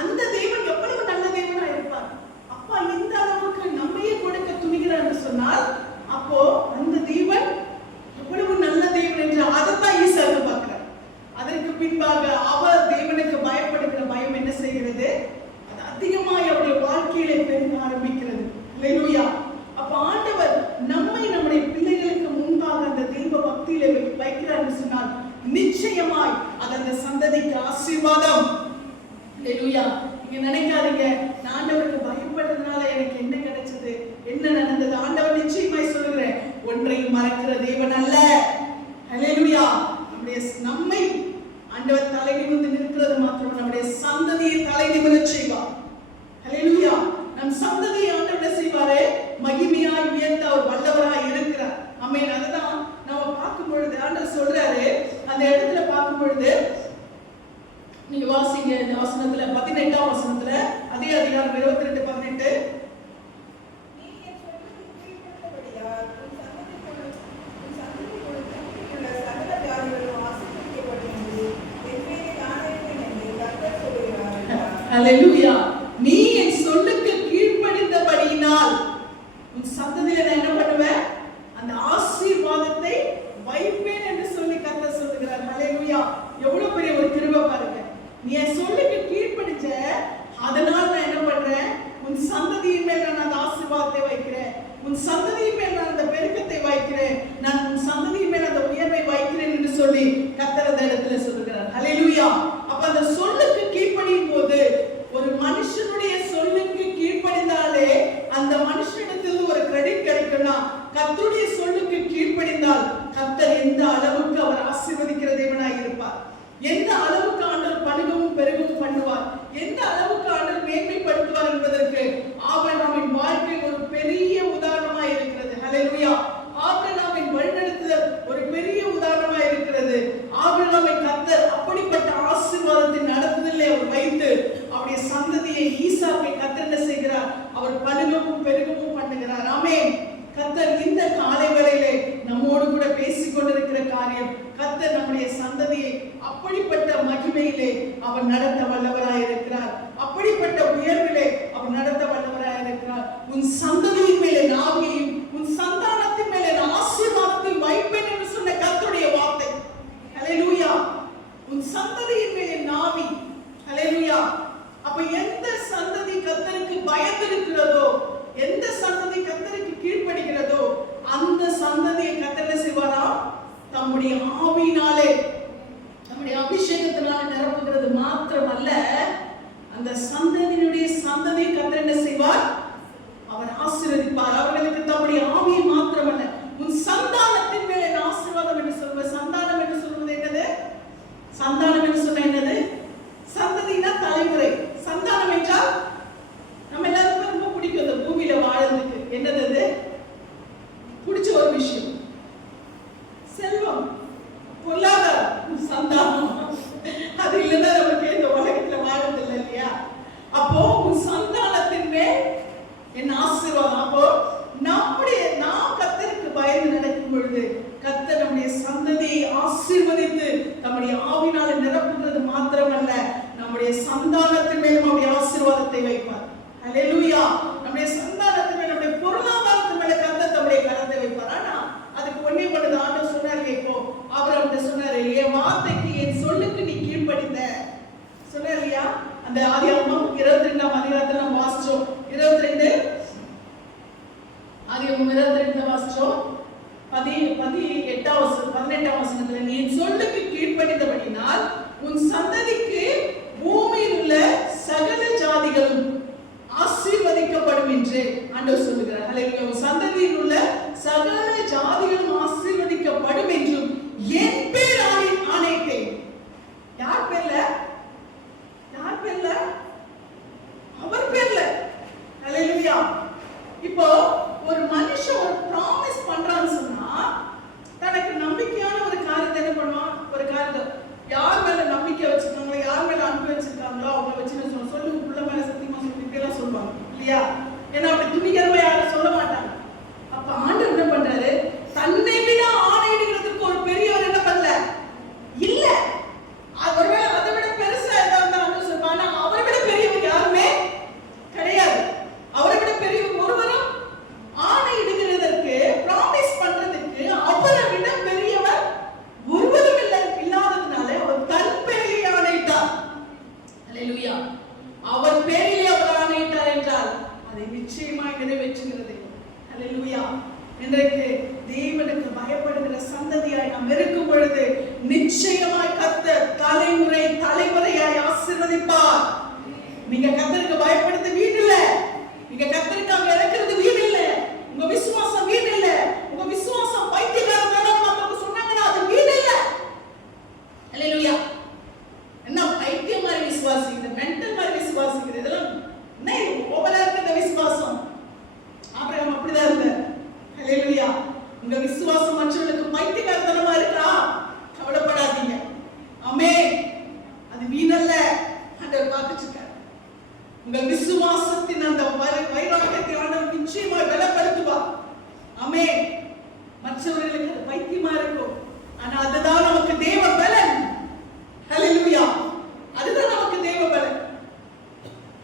அந்த தேவன் எவ்வளவு நல்ல தேவனாய் இருப்பார். அப்பா இந்த அளவுக்கு நம்மையே கொடுக்க துணிகிறான்னு சொன்னால் அப்போ அந்த தேவன் எவ்வளவு நல்ல தேவன் என்று அதைத்தான் ஈசாக்கு பார்க்கிறார். அதற்கு பின்பாக அவர் தேவனுக்கு பயப்படுகிற பயம் என்ன செய்கிறது? அது அதிகமாய் அவருடைய வாழ்க்கையிலே பெருக ஆரம்பிக்கிறது. அல்லேலூயா. அப்ப ஆண்டவர் நம்மை நம்முடைய பிள்ளைகளுக்கு முன்பாக அந்த தெய்வ பக்தியிலே வைக்கிறார் சொன்னால் நிச்சயமாய் அது அந்த சந்ததிக்கு ஆசீர்வாதம். அல்லேலூயா. நீங்க நினைக்காதீங்க, நான் ஆண்டவருக்கு பயப்படுறதுனால எனக்கு என்ன கிடைச்சது, என்ன நடந்தது. ஆண்டவர் நிச்சயமாய் சொல்லுகிறேன், ஒன்றையும் மறக்கிற தேவன் அல்ல. அல்லேலூயா. நம்மை ஆண்டவர் தலை நிமிர்ந்து நிற்கிறது மாத்திரம் நம்முடைய சந்ததியை தலை நிமிரச் செய்வார். அல்லேலூயா. நம் சந்ததியை ஆண்டவர் செய்வாரே, மகிமையாய் உயர்த்த அவர் வல்லவராய் இருக்கிறார். ஆமென். அதுதான் நம்ம பார்க்கும் பொழுது ஆண்டவர் சொல்றாரு, அந்த இடத்துல பார்க்கும் பொழுது நீங்க வாசிங்க இந்த வசனத்துல 18ஆம் வசனத்துல அதே அதிகாரம் 22:18. அல்லேலூயா. நீ என் சொல்லுக்கு கீழ்ப்படிந்தபடியினால் உன் சந்ததியில நான் என்ன பண்ணுவேன்? அந்த ஆசீர்வாதத்தை வைப்பேன் என்று சொல்லி கர்த்தர் சொல்லுகிறார். அல்லேலூயா. எவ்வளவு பெரிய ஒரு கிருபை பாருங்க. நீ என் சொல்லுக்கு கீழ்ப்படிச்ச, அதனால நான் என்ன பண்றேன்? உன் சந்ததியின் மேல் நான் அந்த ஆசீர்வாதத்தை வைக்கிறேன். உன் சந்ததியின் மேல் நான் அந்த பெருக்கத்தை வைக்கிறேன். நான் உன் சந்ததியின் மேல் அந்த உயர்வை வைக்கிறேன் என்று சொல்லி கர்த்தர் அந்த இடத்துல சொல்லுகிறார். அல்லேலூயா. அப்ப அந்த சொல்லுக்கு கீழ்ப்படியும் போது, ஒரு மனுஷனுடைய சொல்லுக்கு கீழ்ப்படிந்தாலே அந்த மனுஷனிடத்திலிருந்து ஒரு கிரெடிட் கிடைக்கும்னா, கர்த்தருடைய சொல்லுக்கு கீழ்ப்படிந்தால் கர்த்தர் எந்த அளவுக்கு அவர் ஆசீர்வதிக்கிற தேவனாய் இருப்பார், எந்த அளவுக்கு ஆண்டவர் பலுகவும் பெருகவும் பண்ணுவார், எந்த அளவுக்கு ஆண்டவர் மேன்மைப்படுத்துவார் என்பதற்கு ஆபிரகாமின் வாழ்க்கை ஒரு பெரிய உதாரணமாய் இருக்கிறது. அல்லேலூயா. ஆபிரகாமின் வழிநடத்துதல் ஒரு பெரிய உதாரணமாய் இருக்கிறது. ஆபிரகாமை கர்த்தர் அப்படிப்பட்ட ஆசீர்வாதத்தின் நடத்துதலை அவர் வைத்து அவருடைய சந்ததியை ஈசாக்கை கர்த்தர் என்ன செய்கிறார்? அவர் பலுகவும் பெருகவும் பண்ணுகிறார். ஆமென். கர்த்தர் இந்த காலை வேளையிலே நம்மோடு கூட பேசிக் கொண்டிருக்கிற காரியம், கர்த்தர் நம்முடைய சந்ததியை அப்படிப்பட்ட மகிமையிலே அவர் நடத்த வல்லவராய் இருக்கிறார். அப்படிப்பட்ட உயர்விலே அவர் நடத்த வல்லவராய் இருக்கிறார். உன் சந்ததியின் மேலே நாவியையும் உன் சந்தானத்தின் மேலே ஆசீர்வாதத்தையும் வைப்பேன் என்று சொன்ன கர்த்தருடைய வார்த்தை. அல்லேலூயா. உன் சந்ததியின் மேலே நாவி. அல்லேலூயா. அப்ப எந்த சந்ததி கர்த்தருக்கு பயந்திருக்கிறதோ, எந்த சந்ததி கர்த்தருக்கு கீழ்ப்படிகிறதோ அந்த சந்ததியை கர்த்தர் என்ன செய்வாரா? தம்முடைய ஆவியினாலே, நம்முடைய அபிஷேகத்தினால நிரப்புகிறது மாத்திரமல்ல, அந்த சந்ததியினுடைய சந்ததியை கர்த்தர் என்ன செய்வார்? அவர் ஆசீர்வதிப்பார். அவர்களுக்கு தம்முடைய ஆவியை மாத்திரமல்ல, உன் சந்தானத்தின் மேல் என்ன ஆசீர்வாதம் என்று சொல்வது. சந்தானம் என்று சொல்வது என்னது? சந்தானம் என்று சொன்ன என்னது? சந்ததினா தலைமுறை. சந்தானம் என்றால் நம்ம எல்லாருக்கும் ரொம்ப பிடிக்கும் இந்த பூமியில வாழறதுக்கு. என்னது அது? பிடிச்ச ஒரு விஷயம், செல்வம், பொருளாதாரம், சந்தானம். அது இல்லைன்னா நமக்கு இந்த உலகத்துல வாழறது இல்லை இல்லையா? அப்போ உன் சந்தானத்தின் மேல் என்ன ஆசீர்வாதம். அப்போ நம்முடைய நாம் கர்த்தருக்கு பயந்து நடக்கும் பொழுது கர்த்தர் நம்முடைய சந்ததியை ஆசீர்வதித்து நம்முடைய ஆவினால நிரப்புகிறது மாத்திரமல்ல, நம்முடைய சந்தானத்தின் மேல் நம்முடைய ஆசீர்வாதத்தை வைப்பார். ஹல்லேலூயா. நம்முடைய சந்தானத்தின் மேல், நம்முடைய பொருளாதாரத்தின் மேல கர்த்தர் தம்முடைய கரத்தை வைப்பார். ஆனா அதுக்கு ஒண்ணே பண்ணுது. ஆண்டவர் சொன்னாரு, இப்போ ஆபிரகாம்கிட்ட சொன்னாரு, என் வார்த்தைக்கு, என் சொல்லுக்கு நீ கீழ்ப்படிந்த சொன்னார் இல்லையா? அந்த ஆதியாகமம் 22ஆம் அதிகாரத்துல நம்ம வாசிச்சோம். 22 ஆதியாகமம் 22 வாசிச்சோம். 18ஆம் வசனத்துல, நீ சொல்லுக்கு கீழ்ப்படிந்தபடினால் உன் சந்ததிக்கு பூமியில் உள்ள சகல ஜாதிகளும் ஆசீர்வதிக்கப்படும் என்று ஆண்டவர் சொல்லுகிறார். ஹல்லேலூயா. உன் சந்ததியில் உள்ள சகல ஜாதிகளும் ஆசீர்வதிக்கப்படும் என்றும் என் பேர் ஆணையிட்டேன். யார் பேர்ல? யார் பேர்ல? அவர் பேர்ல. ஹல்லேலூயா. இப்போ ஒரு மனுஷன் ஒரு ப்ராமிஸ் பண்றான்னு சொன்னா, தனக்கு நம்பிக்கையான ஒரு காரியத்தை என்ன பண்ணுவான்? ஒரு காரியத்தை யார் மேல நம்பிக்கை வச்சிருக்காங்களோ, யார் மேல அன்பு வச்சிருக்காங்களோ அவங்க வச்சு சொல்லு, உள்ள மேல சத்தியமா சொல்லி இப்படியெல்லாம் சொல்லுவாங்க இல்லையா? ஏன்னா அப்படி துணிகரமா யாரும் சொல்ல மாட்டாங்க. அப்ப ஆண்டவர் என்ன பண்றாரு? தன்னை விட ஆணையிடுகிறதுக்கு ஒரு பெரியவர் என்ன பண்ணல? இல்ல. ஒருவேளை அதை விட பெருசா ஏதாவது சொல்லுவாங்க. அவரை விட பெரியவர் யாருமே கிடையாது. அவரை விட பெரியவர் ஒருவரும் ஆணையிடுகிறதற்கு, ப்ராமிஸ் பண்றதுக்கு அவரை விட பெரியவர் ஒருவரும் இல்லாததுனால அவர் தன் பேரிலே ஆணையிட்டார். ஹல்லேலூயா. அவர் பேரிலே அவர் ஆணையிட்டார் என்றால் அதை நிச்சயமாய் நிறைவேற்றுகிறது. ஹல்லேலூயா. இன்றைக்கு தேவனுக்கு பயப்படுகிற சந்ததியாய் நாம் இருக்கும் பொழுது நிச்சயமாய் கர்த்தர் தலைமுறை தலைமுறையாய் ஆசீர்வதிப்பார். நீங்க கர்த்தருக்கு பயப்படுறது வீடு இல்ல, நீங்க கர்த்தருக்காக இறக்குறது வீடு இல்ல, உங்க விசுவாசம் வீடு இல்ல, உங்க விசுவாசம் பைத்தியக்காரன் நமக்கு சொன்னாங்கன்னா அது வீடு இல்ல. ஹல்லேலூயா. என்ன பைத்தியம் மாதிரி விசுவாசிக்கிறது, மென்டல் மாதிரி விசுவாசிக்கிறது, இதெல்லாம் என்ன ஓவரா இருக்கு இந்த விசுவாசம். ஆபிரகாம் அப்படிதான் இருந்தார். ஹல்லேலூயா. உங்க விசுவாசம் மற்றவர்களுக்கு பைத்தியக்காரத்தனமா இருக்கா? கவலைப்படாதீங்க. ஆமென். அது வீணல்ல, ஆண்டவர் பார்த்துட்டு இருக்கார். உங்க விசுவாசத்தின் அந்த வைராக்கியத்தை ஆண்டவர் நிச்சயமா பலப்படுத்துவார். ஆமென். மற்றவர்களுக்கு அது பைத்தியமா இருக்கும், ஆனா அதுதான் நமக்கு தேவ பலன். ஹல்லேலூயா. அதுதான் நமக்கு தேவ பலன்.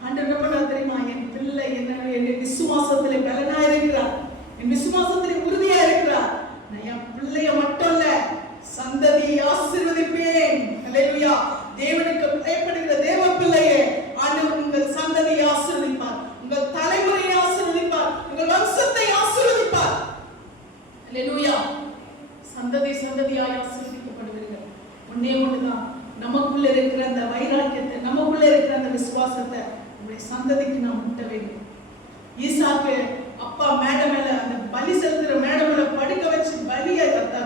ஆண்டவர் என்ன பண்ணார் தெரியுமா? என் பிள்ளை என்ன விசுவாசத்திலே பலனா இருக்கிறார், என் விசுவாசத்திலே உறுதியா இருக்கிறார். நான் என் பிள்ளைய மட்டும் இல்ல, சந்ததியை ஆசீர்வதிப்பேன். ஹல்லேலூயா. தேவனுக்கு பயப்படுகிற தேவ பிள்ளையே ஆண்டவர் உங்கள் சந்ததியை ஆசீர்வதிப்பார், உங்கள் தலைமுறையை ஆசீர்வதிப்பார், உங்கள் வம்சத்தை ஆசீர்வதிப்பார். ஹல்லேலூயா. சந்ததியாய் ஆசீர்வதிக்கப்படுவீர்கள். ஒண்ணே ஒண்ணுதான், நமக்குள்ள இருக்கிற அந்த வைராக்கியத்தை, நமக்குள்ள இருக்கிற அந்த விசுவாசத்தை நம்முடைய சந்ததிக்கு நாம் ஊட்ட வேண்டும். ஈசாக்கு அப்பா மேடை மேல, அந்த பலி செலுத்துற மேடை மேல படுக்க வச்சு பலியை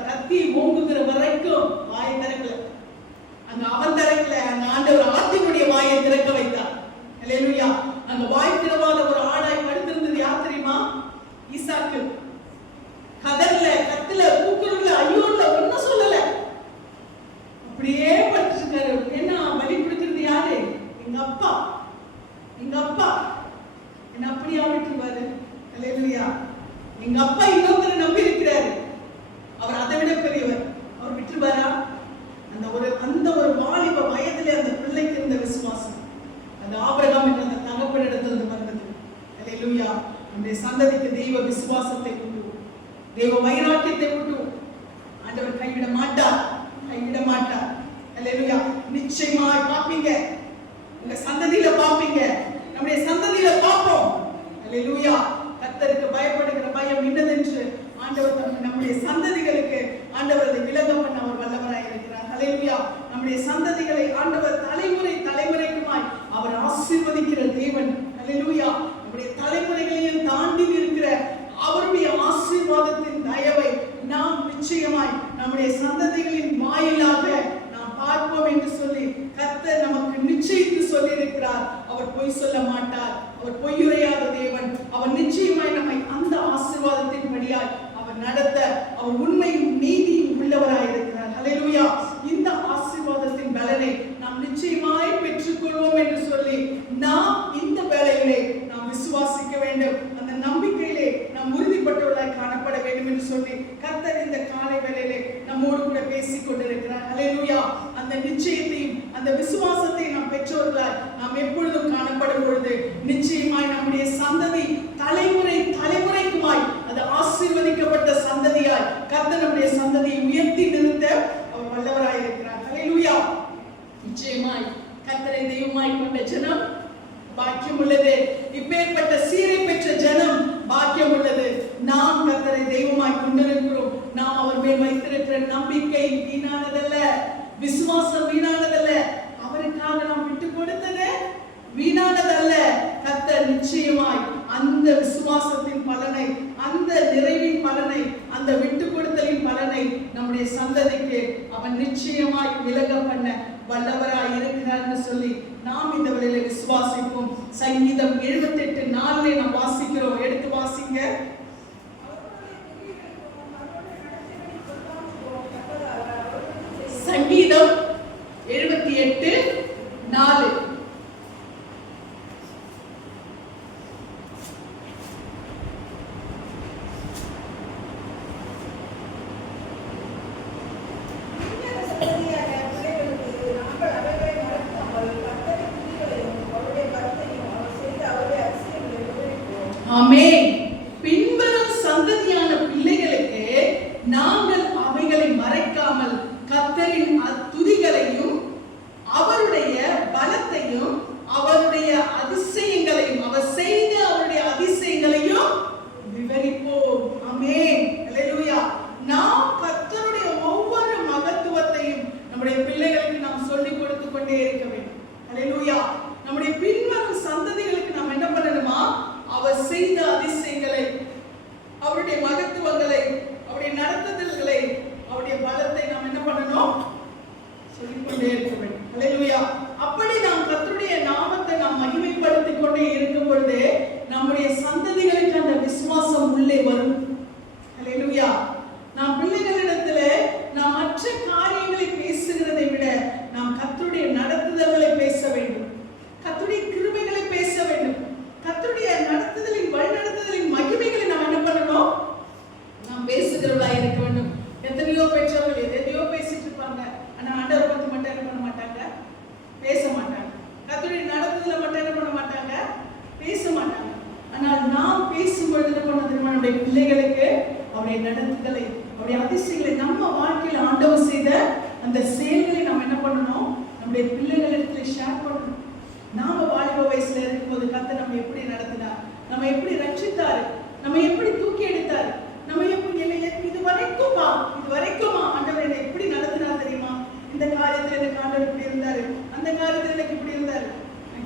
கத்தி ஓங்குகிற வரைக்கும் வாயை திறக்கல. அங்க அவன் திறக்கல, அந்த ஆண்டவர் ஆட்டினுடைய வாயை திறக்க வைத்தார். ஹல்லேலூயா. அங்க வாய் திறவாத ஒரு ஆடாய் படுத்திருந்தது யார் தெரியுமா? ஈசாக்கு. கதர்ல, கத்துல, கூக்குறல, ஐயோல ஒன்னும் சொல்லல, அப்படியே படுத்திருக்காரு. என்ன பலி கொடுக்கிறது யாரு? எங்க அப்பா. எங்க அப்பா என்ன அப்படியா விட்டுருவாரு? ஹல்லேலூயா. எங்க அப்பா இன்னொருத்தரை நம்பி இருக்கிறாரு, அவர் அதை விட பெரியவர், அவர் விட்டுருவாரா? அந்த ஒரு வாலிப வயதிலே அந்த பிள்ளைக்கு இருந்த விசுவாசம், அந்த ஆபிரகாம் என்ற அந்த தகப்பனிடத்திலிருந்து வந்தது. ஹல்லேலூயா. நம்முடைய சந்ததிக்கு தெய்வ விசுவாசத்தை கொண்டு, தேவ வைராக்கியத்தை கொண்டு ஆண்டவர் கைவிட மாட்டார், கைவிட மாட்டார். ஹல்லேலூயா. நிச்சயமாய் பாப்பீங்க, உங்க சந்ததியில பாப்பீங்க, நம்முடைய சந்ததியில பார்ப்போம். அல்லேலூயா. கர்த்தருக்கு பயப்படுகிற பயம் இன்னதென்று ஆண்டவர் நம்முடைய சந்ததிகளுக்கு ஆண்டவர் அதை விலக பண்ண அவர் வல்லவராய் இருக்கிறார். அல்லேலூயா. நம்முடைய சந்ததிகளை ஆண்டவர் தலைமுறை தலைமுறைக்குமாய் அவர் ஆசீர்வதிக்கிற தேவன். அல்லேலூயா. நம்முடைய தலைமுறைகளையும் தாண்டி இருக்கிற அவருடைய ஆசீர்வாதத்தின் தயவை நாம் நிச்சயமாய் நம்முடைய சந்ததிகளின் வாயிலாக நாம் பார்ப்போம் என்று சொல்லி கர்த்தர் நமக்கு நிச்சயித்து சொல்லி இருக்கிறார். அவர் பொய் சொல்ல மாட்டார். அவர் பொய்யுரையாத தேவன். அவர் நிச்சயமாய் நம்மை அந்த ஆசீர்வாதத்தின் படியாய் அவர் நடத்த அவர் உண்மையும் நீதியும் உள்ளவராய் இருக்கிறார். அல்லேலூயா. இந்த ஆசீர்வாதத்தின் பலனை நாம் நிச்சயமாய் பெற்றுக்கொள்வோம் என்று சொல்லி நாம் இந்த வேளையிலே நாம் விசுவாசிக்க வேண்டும். அந்த நம்பிக்கையிலே நாம் உறுதிப்பட்டவர்களாய் காணப்பட வேண்டும் என்று சொல்லி கர்த்தர் இந்த காலை வேளையிலே நம்மோடு கூட பேசிக் கொண்டிருக்கிறார். அல்லேலூயா. அந்த நிச்சயத்தையும் அந்த விசுவாசத்தை நாம் பெற்றவர்களாய் நாம் எப்பொழுதும் காணப்படும் பொழுது நிச்சயமாய் நம்முடைய சந்ததி தலைமுறை தலைமுறைக்குமாய் அது ஆசீர்வதிக்கப்பட்ட சந்ததியாய் கர்த்தர் நம்முடைய சந்ததியை உயர்த்தி நிறுத்த அவர் வல்லவராய் இருக்கிறார். அல்லேலூயா. நிச்சயமாய் கர்த்தரை தெய்வமாய் கொண்ட ஜனம் பாக்கியம் உள்ளது. இப்பேற்பட்ட சீரை பெற்ற ஜனம் பாக்கியம் உள்ளது. நாம் கர்த்தரை தெய்வமாய் கொண்டிருக்கிறோம். நாம் அவர் மேல் வைத்திருக்கிற நம்பிக்கை வீணானதல்ல, விசுவாசம் வீணானதல்ல. அவருக்காக நாம் விட்டு கொடுத்தது வீணானதல்ல. கர்த்தர் நிச்சயமாய் அந்த விசுவாசத்தின் பலனை, அந்த நிறைவின் பலனை, அந்த விட்டு கொடுத்தலின் பலனை நம்முடைய சந்ததிக்கு அவன் நிச்சயமாய் விலக பண்ண வல்லவராய் இருக்கிறார்னு சொல்லி நாம் இந்த வேளையில விசுவாசிப்போம். சங்கீதம் 78:4 நாம் வாசிக்கிறோம். எடுத்து வாசிங்க. சங்கீதம் 78:4. ஆமென். பின்வரும் சந்ததியான பிள்ளைகளுக்கு நாங்கள் அவைகளை மறைக்காமல் கர்த்தரின் துதிகளையும் அவருடைய பலத்தையும் அவருடைய அதிசயங்களையும் அவர் செய்த அவருடைய அதிசயங்களையும் விவரிப்போம். ஆமென். அல்லேலூயா. நாம் கர்த்தருடைய ஒவ்வொரு மகத்துவத்தையும் நம்முடைய பிள்ளைகளுக்கு நாம் சொல்லிக் கொடுத்து கொண்டே இருக்க வேண்டும். அல்லேலூயா. நம்முடைய பின்வரும் சந்ததிகளுக்கு நாம் என்ன பண்ணணுமா? அவர் செய்த அதிசயங்களை, அவருடைய மகத்துவங்களை, அவருடைய நடத்துதல்களை, அவருடைய பலத்தை நாம் என்ன பண்ணணும்? சொல்லிக்கொண்டே இருக்க வேண்டும். அல்லேலூயா. அப்படி நாம் கர்த்தருடைய நாமத்தை நாம் மகிமைப்படுத்திக் கொண்டே இருக்கும் பொழுது நம்முடைய சந்ததிகளுக்கு அந்த விசுவாசம் உள்ளே வரும். அல்லேலூயா. நாம் பிள்ளைகளிடத்துல நாம் மற்ற காரியங்களை பேசுகிறதை விட நாம் கர்த்தருடைய நடத்துதல்களை பேச வேண்டும். கர்த்தருடைய கிருபைகளை பேச வேண்டும். கர்த்தருடைய நடத்துதலின் வழிநடத்துதலின் மகிமைகளை நாம் என்ன பண்ணணும்? நாம் பேசுகிறவர்களா இருக்க வேண்டும். எத்தனையோ பெற்றவர்கள் எதையோ பேசிட்டு இருப்பாங்க. ஆனா ஆண்டவரை பத்தி மட்டும் என்ன பண்ண மாட்டாங்க? பேச மாட்டாங்க. கர்த்தருடைய நடத்துதலை மட்டும் என்ன பண்ண மாட்டாங்க? பேச மாட்டாங்க. ஆனால் நாம் பேசும்பொழுது என்ன பண்ணது? நம்முடைய பிள்ளைகளுக்கு அவருடைய நடத்துதலை, அவருடைய அதிசயங்களை, நம்ம வாழ்க்கையில் ஆண்டவர் செய்த அந்த செயல்களை நாம் என்ன பண்ணணும்? நம்முடைய பிள்ளைகளிடத்துல ஷேர் பண்ணணும். நாம வாலிப வயசுல இருக்கும்போது கர்த்தர் நம்ம எப்படி நடத்தினார், நம்ம எப்படி ரட்சித்தாரு, நம்ம எப்படி தூக்கி எடுத்தாரு, நம்ம எப்படி இது வரைக்குமா ஆண்டவர் என்னை எப்படி நடத்தினார் தெரியுமா? இந்த காரியத்துல எனக்கு ஆண்டவர் இப்படி இருந்தாரு, அந்த காரியத்துல எனக்கு இப்படி இருந்தாரு.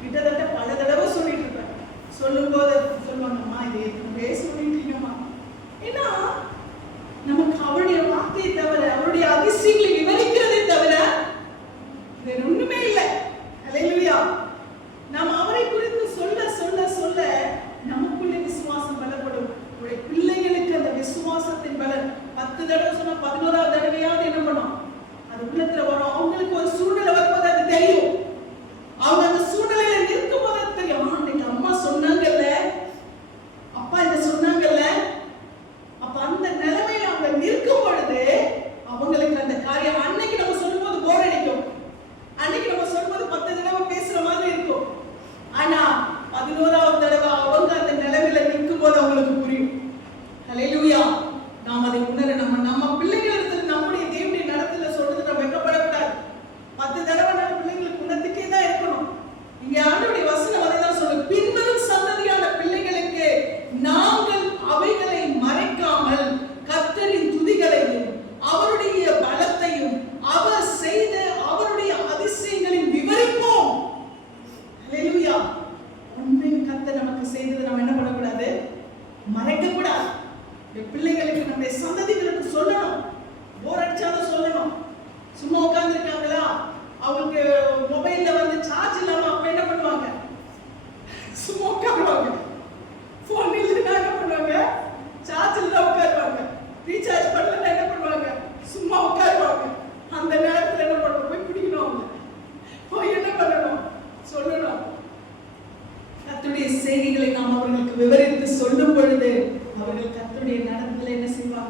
கிட்டத்தட்ட பல தடவை சொல்லிட்டு இருப்பேன். சொல்லும் போது சொல்லுவாங்கம்மா, இது நிறைய சொல்லிட்டீங்கம்மா. ஏன்னா நமக்கு அவருடைய வார்த்தையை தவிர, அவருடைய அதிசயங்களை விவரிக்கிறதை தவிர வேற ஒண்ணுமே இல்லை. அல்லேலூயா. நாம் அவரை குறித்து சொல்ல சொல்ல சொல்ல நமக்குள்ளே விசுவாசம் பலப்படும். உடைய பிள்ளைகளுக்கு அந்த விசுவாசத்தின் பலன் 10 தடவை சொன்னா 11ஆவது தடவையாவது என்ன பண்ணும்? அது உள்ளத்துல வரும். அவங்களுக்கு ஒரு சூழ்நிலை வரும்போது அது தெரியும்.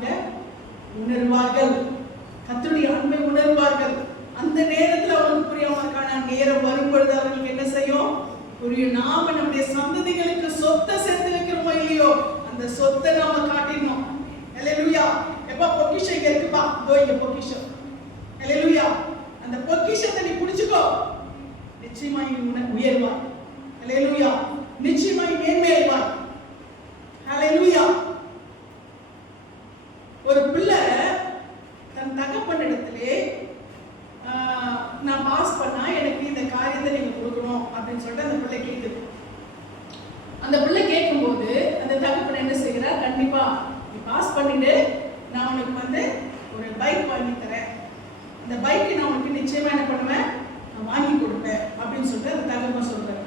செய்வாங்க? உணர்வார்கள். கர்த்தருடைய அன்பை உணர்வார்கள். அந்த நேரத்தில் அவங்களுக்கு புரியாம இருக்கான நேரம் வரும்பொழுது அவர்களுக்கு என்ன செய்யும்? புரியும். நாம நம்முடைய சந்ததிகளுக்கு சொத்தை சேர்த்து வைக்கிறோமோ இல்லையோ, அந்த சொத்தை நாம காட்டிடணும். அல்லேலூயா. எப்பா பொக்கிஷம் இங்க இருக்குப்பா, இதோ இங்க பொக்கிஷம். அல்லேலூயா. அந்த பொக்கிஷத்தை நீ புடிச்சுக்கோ, நிச்சயமா நீ உயர்வாய். அல்லேலூயா. நிச்சயமா நீ மேன்மையாய். அல்லேலூயா. ஒரு பிள்ளை தன் தகப்பனிடத்திலே நான் பாஸ் பண்ணா எனக்கு இந்த காரியத்தை நீங்க கொடுக்கணும் அப்படின்னு சொல்லிட்டு அந்த பிள்ளை கேட்குது. அந்த பிள்ளை கேட்கும்போது அந்த தகப்பன் என்ன செய்கிறார்? கண்டிப்பா நீ பாஸ் பண்ணிட்டு நான் உனக்கு ஒரு பைக் வாங்கி தரேன், அந்த பைக்கை நான் உனக்கு நிச்சயமா என்ன பண்ணுவேன், நான் வாங்கி கொடுப்பேன் அப்படின்னு சொல்லிட்டு அந்த தகப்பன் சொல்றாரு.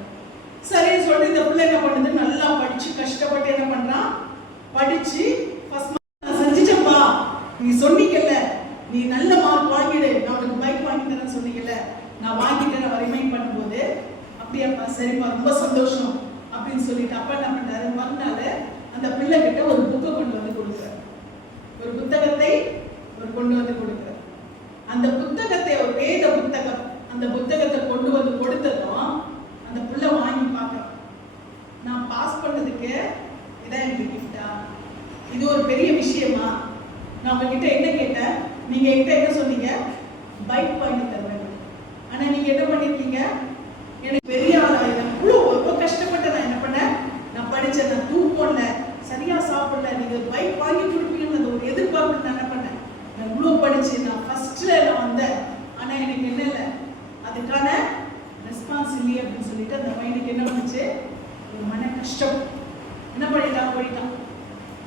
சரின்னு சொல்லிட்டு இந்த பிள்ளை என்ன பண்ணுது? நல்லா படிச்சு கஷ்டப்பட்டு என்ன பண்றான்? படிச்சு ஃபர்ஸ்ட் நான் செஞ்சுட்டேன்ப்பா, நீ சொன்னீங்கல்ல நீ நல்ல மார்க் வாங்கிடு, நான் உனக்கு பைக் வாங்கி தரேன்னு சொன்னீங்கல்ல, நான் வாங்கிட்டேன். அவன் ரிமைண்ட் பண்ணும்போது அப்படியாப்பா சரிப்பா ரொம்ப சந்தோஷம் அப்படின்னு சொல்லிட்டு அப்பா என்ன பண்றாரு? மறுநாள் அந்த பிள்ளை கிட்ட ஒரு புக்கை கொண்டு வந்து கொடுக்குறாரு. ஒரு புத்தகத்தை கொண்டு வந்து கொடுக்குறாரு. அந்த புத்தகத்தை ஒரு வேத புத்தகம், அந்த புத்தகத்தை கொண்டு வந்து கொடுத்ததும் அந்த பிள்ளை வாங்கி பார்க்கறான். நான் பாஸ் பண்ணதுக்கு இதான் எனக்கு கிஃப்டா? இது ஒரு பெரிய விஷயமா? நான் உங்ககிட்ட என்ன கேட்டேன்? நீங்க என்கிட்ட என்ன சொன்னீங்க? பைக் வாங்கி தருவேன். ஆனா நீங்க என்ன பண்ணிருக்கீங்க? எனக்கு பெரிய ஆளாயிரம் ரொம்ப கஷ்டப்பட்டு நான் என்ன பண்ணேன்? நான் படிச்சேன், நான் தூக்கம்ல சரியா சாப்பிடல, நீங்க பைக் வாங்கி கொடுப்பீங்கன்னு ஒரு எதிர்பார்ப்பு நான் என்ன பண்ணேன்? நான் இவ்வளவு படிச்சு நான் ஃபர்ஸ்ட்ல நான் வந்தேன், ஆனா எனக்கு என்ன இல்லை, அதுக்கான ரெஸ்பான்ஸ் இல்லையே அப்படின்னு சொல்லிட்டு அந்த பையனுக்கு என்ன பண்ணுச்சு? ஒரு மன கஷ்டம். என்ன பண்ணிட்டான்? போயிட்டான்.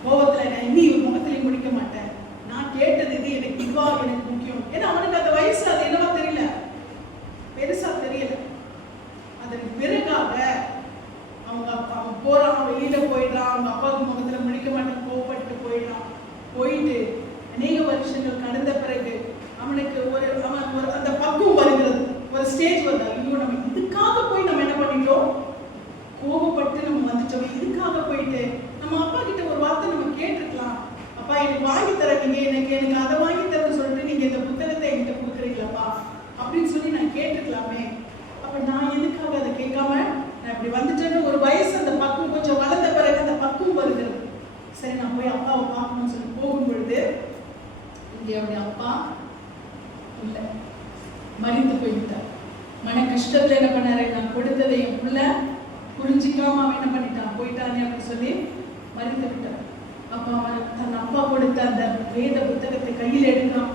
கோபத்துல நான் இனி ஒரு முகத்திலையும் முடிக்க மாட்டேன், நான் கேட்டது இது, எனக்கு இதுவா எனக்கு முக்கியம். ஏன்னா அவனுக்கு அந்த வயசு அது என்னவா தெரியல, பெருசா தெரியல. அதற்கு பிறகாக அவன் போறான், வெளியில போயிடுறான், அவங்க அப்பாவுக்கு முகத்துல முடிக்க மாட்டேன், கோவப்பட்டு போயிடுறான். போயிட்டு அநேக வருஷங்கள் கடந்த பிறகு அவனுக்கு அவன் அந்த பக்குவம் வருகிறது, ஒரு ஸ்டேஜ் வருது. ஐயோ நம்ம இதுக்காக போய் நம்ம என்ன பண்ணிட்டோம்? கோபப்பட்டு நம்ம வந்துட்டோம். இதுக்காக போயிட்டு நம்ம அப்பா கிட்ட ஒரு வார்த்தை நம்ம கேட்டிருக்கலாம், அப்பா எனக்கு வாங்கி தர, நீங்க எனக்கு அதை வாங்கி தரேன்னு சொல்லிட்டு நீங்க இந்த புத்தகத்தை என்கிட்ட கொடுக்குறீங்களாப்பா அப்படின்னு சொல்லி நான் கேட்டுக்கலாமே. அப்ப நான் எதுக்காக அதை கேட்காம நான் இப்படி வந்துட்டேன்னு ஒரு வயசு, அந்த பக்குவம் கொஞ்சம் வளர்ந்த பிறகு அந்த பக்குவம் வருகிறது. சரி நான் போய் அப்பாவை பார்க்கணும்னு சொல்லி போகும் பொழுது இங்கே அவருடைய அப்பா இல்லை, மறித்து போய்விட்டார். மன கஷ்டத்துல என்ன பண்ணாரு? நான் கொடுத்ததை என் பிள்ளை புரிஞ்சிக்காம அவன் என்ன பண்ணிட்டான்? போயிட்டானே அப்படின்னு சொல்லி மறித்து விட்டார். அப்ப அவன் தன் அப்பா கொடுத்த அந்த வேத புத்தகத்தை கையில் எடுக்கிறான்,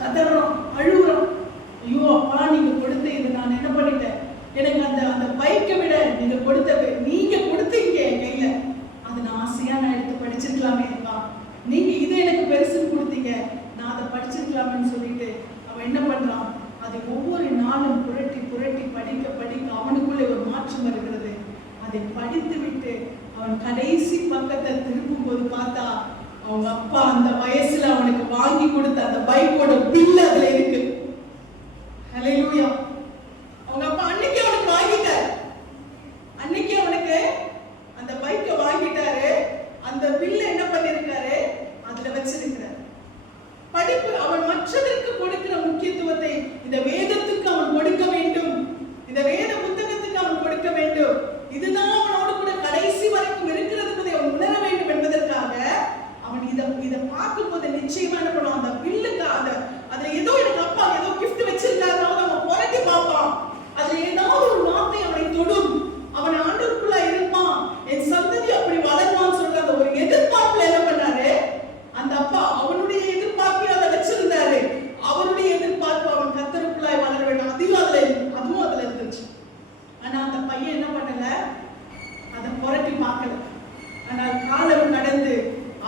கதறான், அழுகுறான். ஐயோ அப்பா நீங்க கொடுத்த இது நான் என்ன பண்ணிட்டேன்? எனக்கு அந்த பைக்கை விட நீங்க கொடுத்தீங்க என் கையில, அது நான் ஆசையா நான் எடுத்து படிச்சிருக்கலாமே அப்பா, நீங்க இதை எனக்கு பெருசுன்னு கொடுத்தீங்க, நான் அதை படிச்சிருக்கலாமேன்னு சொல்லிட்டு அவன் என்ன பண்றான்? அதை ஒவ்வொரு நாளும் புரட்டி புரட்டி படிக்க அவனுக்குள்ளே ஒரு மாற்றம் வருகிறது. அதை படித்து விட்டு அவன் கடைசி பக்கத்தை திருப்பும் போது பார்த்தா அவங்க அப்பா அந்த வயசுல அவனுக்கு வாங்கி கொடுத்த அந்த பைக்கோட பில் அதுல இருக்கு. ஹல்லேலூயா. அவங்க அப்பா அன்னைக்கு அவனுக்கு வாங்கிட்டாரு, அன்னைக்கு அவனுக்கு அந்த பைக்கை வாங்கிட்டாரு. அந்த பில்ல என்ன பண்ணிருக்காரு? அதுல வச்சிருக்கிறார். படிப்பு அவன் மற்றதற்கு கொடுக்கிற முக்கியத்துவத்தை இந்த வேதத்துக்கு அவன் கொடுக்க வேண்டும், இந்த வேத புத்தகத்துக்கு அவன் கொடுக்க வேண்டும். இதுதான் அவனோடு கூட கடைசி வரைக்கும் இருக்கிறது என்பதை அவன் உணர வேண்டும் என்பதற்காக அவன் இதை பார்க்கும் போது நிச்சயமா என்ன பண்ணுவான்? அந்த பில்லுக்கு அதுல ஏதோ எனக்கு அப்பா ஏதோ கிஃப்ட் வச்சிருக்காரு அவன் புரட்டி பார்ப்பான். அதுல ஏதாவது ஒரு வார்த்தை அவனை தொடும், அவன் ஆண்டவருக்குள்ள இருப்பான், என் சந்ததி அப்படி வளருவான்னு சொல்ற அந்த ஒரு எதிர்பார்ப்புல என்ன பண்ணாரு? அந்த அப்பா அவனுடைய எதிர்பார்ப்பை அதை வச்சிருந்தாரு. அவருடைய எதிர்பார்ப்பு அவன் கர்த்தருக்குள்ளாய் வளர வேண்டும், அதுவும் அதுல இருந்துச்சு. ஆனா அந்த பையன் என்ன பண்ணல? அதை புரட்டி பார்க்கல. ஆனால் காலம் கடந்து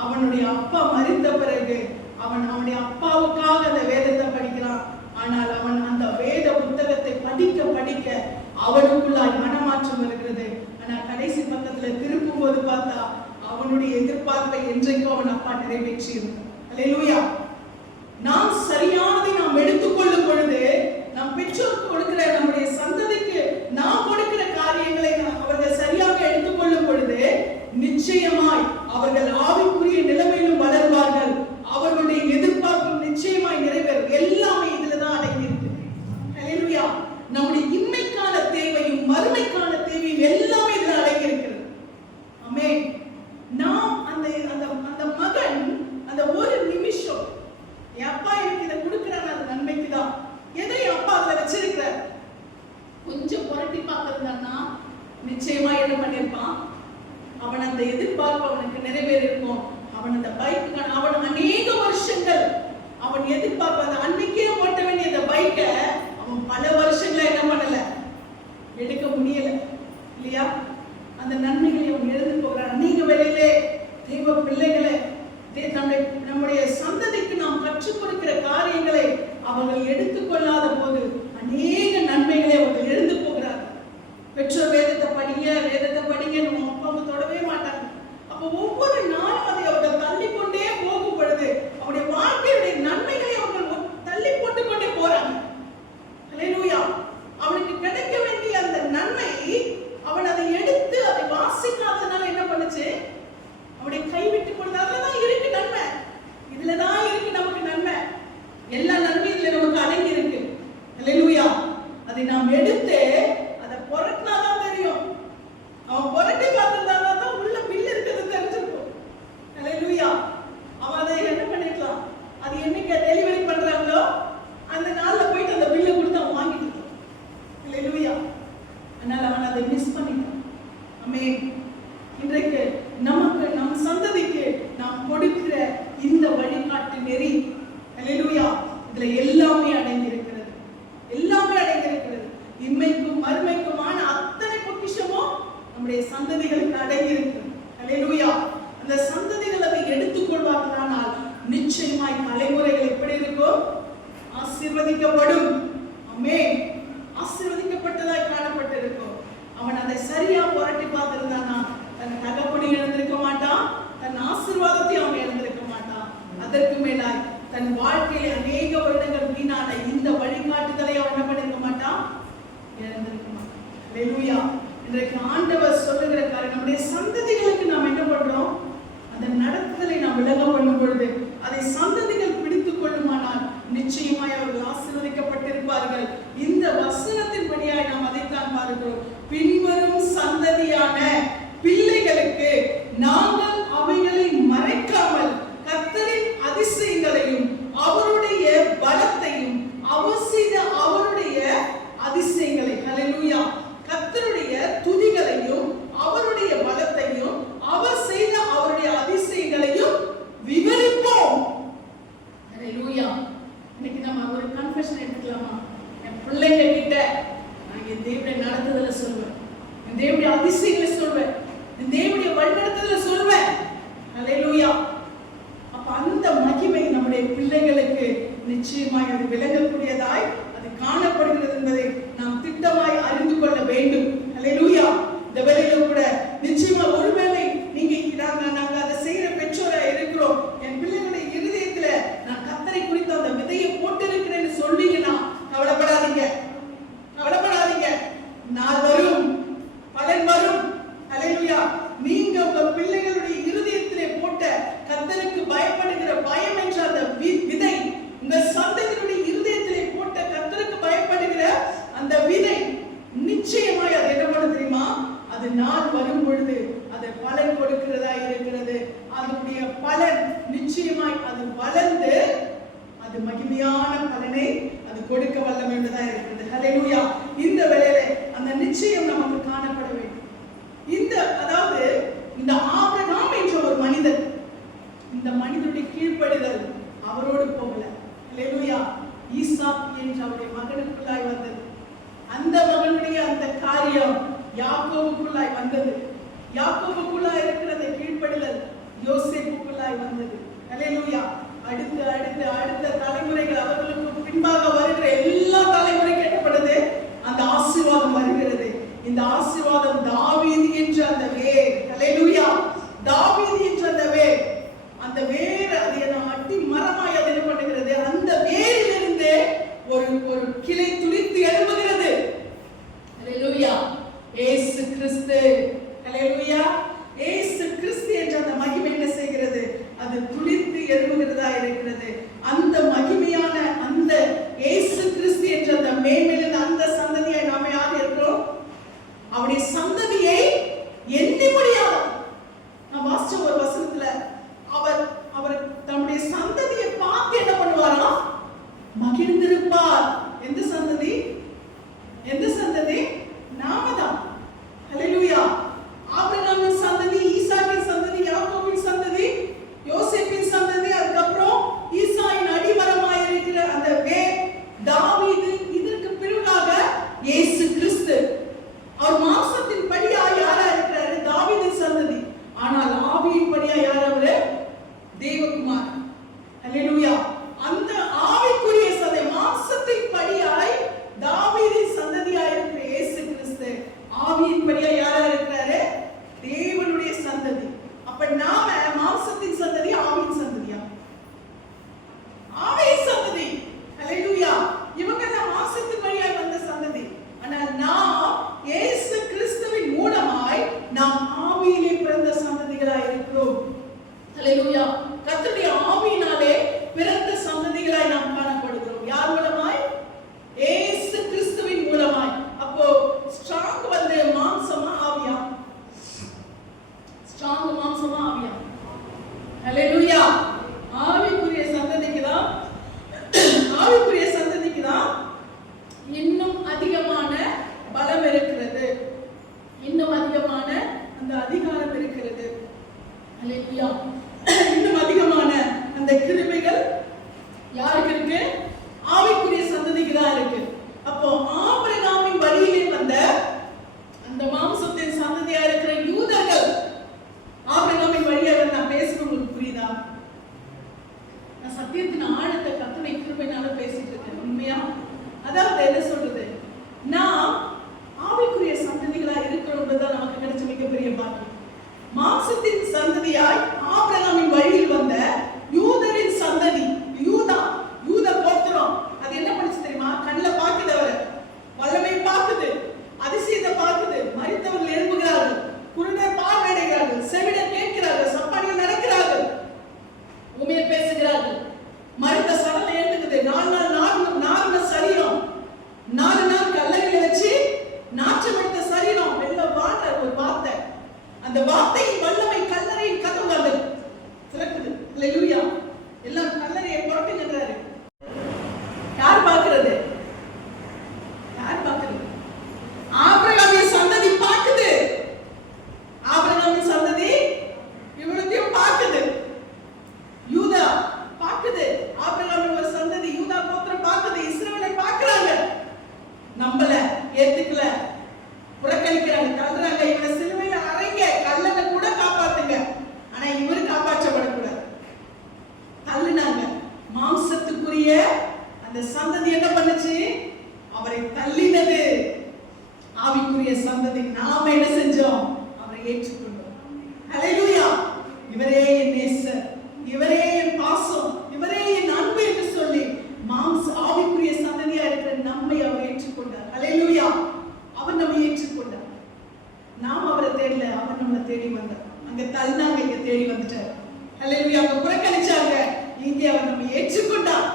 அவனுடைய அப்பா மரித்த பிறகு அவனுடைய அப்பாவுக்காக அந்த வேதத்தை படிக்கிறான். ஆனால் அவன் அந்த வேத புத்தகத்தை படிக்க அவனுக்குள்ளாய் மனமாற்றம் வருகிறது. ஆனால் கடைசி பக்கத்துல திருப்பும் போது பார்த்தா அவனுடைய எதிர்பார்ப்பை என்றைக்கும் அவன் அப்பா நிறைவேற்றி இருந்தார். அல்லேலூயா. நாம் சரியானதை நாம் எடுத்துக்கொள்ளும் பொழுது, நாம் பெற்றோருக்கு கொடுக்கிற நம்முடைய சந்ததிக்கு நாம் கொடுக்கிற காரியங்களை அவர்கள் சரியாக எடுத்துக்கொள்ளும் பொழுது நிச்சயமாய் அவர்கள் ஆவிக்குரிய நிலைமையிலும் வளர்வார்கள், கொஞ்சம் புரட்டி பார்த்திருந்தான்னா நிச்சயமா என்ன பண்ணிருப்பான்? அவன் அந்த எதிர்பார்ப்பு அவனுக்கு நிறைவேறிருக்கும். அவன் அந்த பைக்கு அவன் அநேக வருஷங்கள் அவன் எதிர்பார்ப்பு அந்த அன்னைக்கே ஓட்ட வேண்டிய அந்த பைக்கை அவன் பல வருஷங்களா என்ன பண்ணல, எடுக்க முடியல இல்லையா? அந்த நன்மைகளை அவன் எழுந்து போகிறான். அநேக வேளையிலே தெய்வ பிள்ளைகளை நம்முடைய சந்ததிக்கு நாம் கற்றுக் கொடுக்கிற காரியங்களை அவர்கள் எடுத்துக்கொள்ளாத போது அநேக நன்மைகளை அவர்கள் எழுந்து போகிறார்கள். பெற்றோர் வேதத்தை படிங்க நம்ம அப்பாவை தொடவே மாட்டாங்க. அப்போ ஒவ்வொரு நாளும் அதை அவர்கள் தள்ளிக்கொண்டே போகும் பொழுது அவருடைய வாழ்க்கையுடைய நன்மைகளை அவர்கள் தள்ளி போட்டுக் கொண்டே போறாங்க. ஹல்லேலூயா. அவனுக்கு கிடைக்க வேண்டிய அந்த நன்மை அவன் அதை எடுத்து அதை வாசிக்காததுனால என்ன பண்ணுச்சு? அவனுடைய கைவிட்டு கொண்டு அதுலதான் இருக்கு நன்மை, இதுலதான் இருக்கு நமக்கு நன்மை. எல்லா நன்மை இதுல நமக்கு அடங்கி இருக்கு. ஹல்லேலூயா. அதை நாம் எடுத்து அதை புரட்டினாதான் தெரியும். அவன் புரட்டி பார்த்திருந்தாதான் உள்ள பில் இருக்கிறது தெரிஞ்சிருக்கும். ஹல்லேலூயா. அவன் அதை என்ன பண்ணிக்கலாம்? அது என்னைக்கு டெலிவரி பண்றாங்களோ அந்த நாள்ல போயிட்டு அந்த பில்லை கொடுத்து அவன் வாங்கிட்டு. ஹல்லேலூயா. அதனால அவன் அதை மிஸ் பண்ணிட்டான். ஆமென். இன்றைக்கு நமக்கு நம் சந்ததிக்கு நாம் கொடுக்கிற இந்த வழிகாட்டு நெறி, ஹல்லேலூயா, இதுல எல்லாமே அடங்கியிருக்கிறது. எல்லாமே அடங்கியிருக்கிறது. இம்மைக்கும் மறுமைக்குமான அத்தனை பொக்கிஷமும் நம்முடைய சந்ததிகளுக்கு அடங்கியிருக்கிறது. ஹல்லேலூயா. அந்த சந்ததிகள் அதை எடுத்துக்கொள்வார்களானால் நிச்சயமாய் தலைமுறைகள் எப்படி இருக்கும்? ஆசீர்வதிக்கப்படும். ஆமென். ஆசீர்வதிக்கப்பட்டதாய் காணப்பட்டிருக்கும். அவன் அதை சரியா புரட்டி பார்த்திருந்தானா தன் தகப்பனை இழந்திருக்க மாட்டான், தன் ஆசீர்வாதத்தை அவன் இழந்திருக்க மாட்டான். அதற்கு மேலாய் தன் வாழ்க்கையில அநேக வருடங்கள் வீணான இந்த வழிகாட்டுதலை அவன் என்ன பண்ணிருக்க மாட்டான்? இழந்திருக்க மாட்டான். ஹல்லேலூயா. இன்றைக்கு ஆண்டவர் சொல்லுகிற காரியம் நம்முடைய சந்ததிகளுக்கு நாம் என்ன பண்றோம்? அந்த நடத்துதலை நாம் விலக பண்ணும் பொழுது அதை சந்ததிகள் பிடித்துக் கொள்ளுமானால் நிச்சயமாய் அவர்கள் ஆசீர்வதிக்கப்பட்டிருப்பார்கள். இந்த வசனத்தின் படியாய் நாம் அதைத்தான் பார்க்கிறோம். பின்வரும் சந்ததியான பிள்ளைகளுக்கு நாங்கள் அவைகளை மறைக்காமல் கர்த்தரின் அதிசயங்களையும் அவருடைய பலத்தையும் அவர் செய்த அவருடைய அதிசயங்களை, ஹல்லேலூயா, கர்த்தருடைய துதிகளையும் அவருடைய பலத்தையும் அவர் செய்த அவருடைய அதிசயங்களையும் விவரிப்போம். ஹல்லேலூயா. இன்னைக்கு நம்ம ஒரு கன்ஃபெஷன் எடுத்துக்கலாமா? என் பிள்ளைங்க கிட்ட நான் என் தேவனுடைய நடத்துதலை சொல்வேன், என் தேவனுடைய அதிசயங்களை சொல்வேன், என் தேவனுடைய வழிநடத்துதலை சொல்வேன். ஹல்லேலூயா. அப்ப அந்த மகிமை நம்முடைய பிள்ளைகளுக்கு நிச்சயமாய் அது விளங்கக்கூடியதாய் அது காணப்படுகிறது என்பதை நாம் திட்டமாய் அறிந்து கொள்ள வேண்டும். ஹல்லேலூயா. இந்த வேளையில கூட நிச்சயமா ஒருவேளை நீங்க நாங்க அதை செய்யற பெற்றோரா இருக்கிறோம், என் பிள்ளைகளுடைய இருதயத்துல நான் கர்த்தரை குறித்து அந்த விதையை போட்டிருக்கிறேன்னு சொல்வீங்கன்னா கவலைப்படாதீங்க, கவலைப்படாதீங்க. நாள் வரும், பலன் வரும். ஹல்லேலூயா. நீங்க உங்க பிள்ளைகளுடைய இருதயத்திலே போட்ட கர்த்தருக்கு பயப்படுகிற பயம் என்ற அந்த விதை, உங்க சந்ததியுடைய இருதயத்திலே போட்ட கர்த்தருக்கு பயப்படுகிற அந்த விதை நிச்சயமாய் அது என்ன பண்ண தெரியுமா? அது நாள் வரும் பொழுது அது பலன் கொடுக்கிறதா இருக்கிறது. அதனுடைய பலன் நிச்சயமாய் அது வளர்ந்து அது மகிமையான பலனை அது கொடுக்க வல்லமை உள்ளதா இருக்கிறது. ஹல்லேலூயா. இந்த வேளையிலே அந்த நிச்சயம் நமக்கு காணப்பட வேண்டும். அதாவது இந்த ஆபிரகாம் என்ற ஒரு மனிதன், இந்த மனிதனுடைய கீழ்ப்படிதல் அவரோடு போகல. ஹல்லேலூயா. ஈசாக் என்ற அவருடைய மகனுக்குள்ளாய் வந்தது. அந்த மகனுடைய அந்த காரியம் யாக்கோபுக்குள்ளாய் வந்தது. யாக்கோபுக்குள்ளாய் இருக்கிற அந்த கீழ்ப்படிதல் யோசேப்புக்குள்ளாய் வந்தது. ஹல்லேலூயா. அடுத்த அடுத்த அடுத்த தலைமுறைகள் அவர்களுக்கு பின்பாக வருகிற எல்லா தலைமுறைக்கும் என்னப்படுது? அந்த ஆசீர்வாதம் வருகிறது. இந்த ஆசீர்வாதம் தாவீது என்ற அந்த வேர், ஹல்லேலூயா, தாவீது என்ற அந்த வேர், அந்த வேர் அது அட்டி மரமாய் அது என்ன பண்ணுகிறது? அந்த வேரிலிருந்து ஒரு கிளை துளித்து எழும்புகிறது. ஹல்லேலூயா. இயேசு கிறிஸ்து, ஹல்லேலூயா, இயேசு கிறிஸ்து என்ற அந்த மகிமை என்ன செய்கிறது? அது துளித்து எழும்புகிறதா இருக்கிறது. அந்த மகிமையான அந்த இயேசு கிறிஸ்து என்ற அந்த மேன்மையிலிருந்து அந்த சந்ததியை நாம யார் இருக்கிறோம்? அவருடைய சந்ததியை எண்ணி முடியாது. நான் வாசிச்ச ஒரு வசனத்துல அவர் தம்முடைய சந்ததியை பார்த்து என்ன பண்ணுவாராம்? மகிழ்ந்திருப்பார். எந்த சந்ததி? எந்த சந்ததி? வைக்கிறாங்க, தள்ளுறாங்க, இவனை சிலுவையில அறைங்க, கல்லனை கூட காப்பாத்துங்க, ஆனா இவரு காப்பாற்றப்படக்கூடாது. தள்ளுனாங்க. மாம்சத்துக்குரிய அந்த சந்ததி என்ன பண்ணுச்சு? அவரை தள்ளினது. ஆவிக்குரிய சந்ததி நாம என்ன செஞ்சோம்? அவரை ஏற்றுக்கொண்டோம். ஹல்லேலூயா. இவரே என் நேசர், இவரே என் பாசம், இவரே என் அன்பு என்று சொல்லி ஆவிக்குரிய சந்ததியா இருக்கிற நம்மை அவர் ஏற்றுக்கொண்டார். ஹல்லேலூயா. அவர் நம்மை ஏற்றுக்கொண்டார். நாம் அவரை தேடல, அவர் நம்மை தேடி வந்தார். அங்க தள்ளினாங்க, இங்க தேடி வந்துட்டார். ஹல்லேலூயா. அங்க புறக்கணிச்சாங்க, இங்கே அவர் நம்மை ஏற்றுக்கொண்டார்.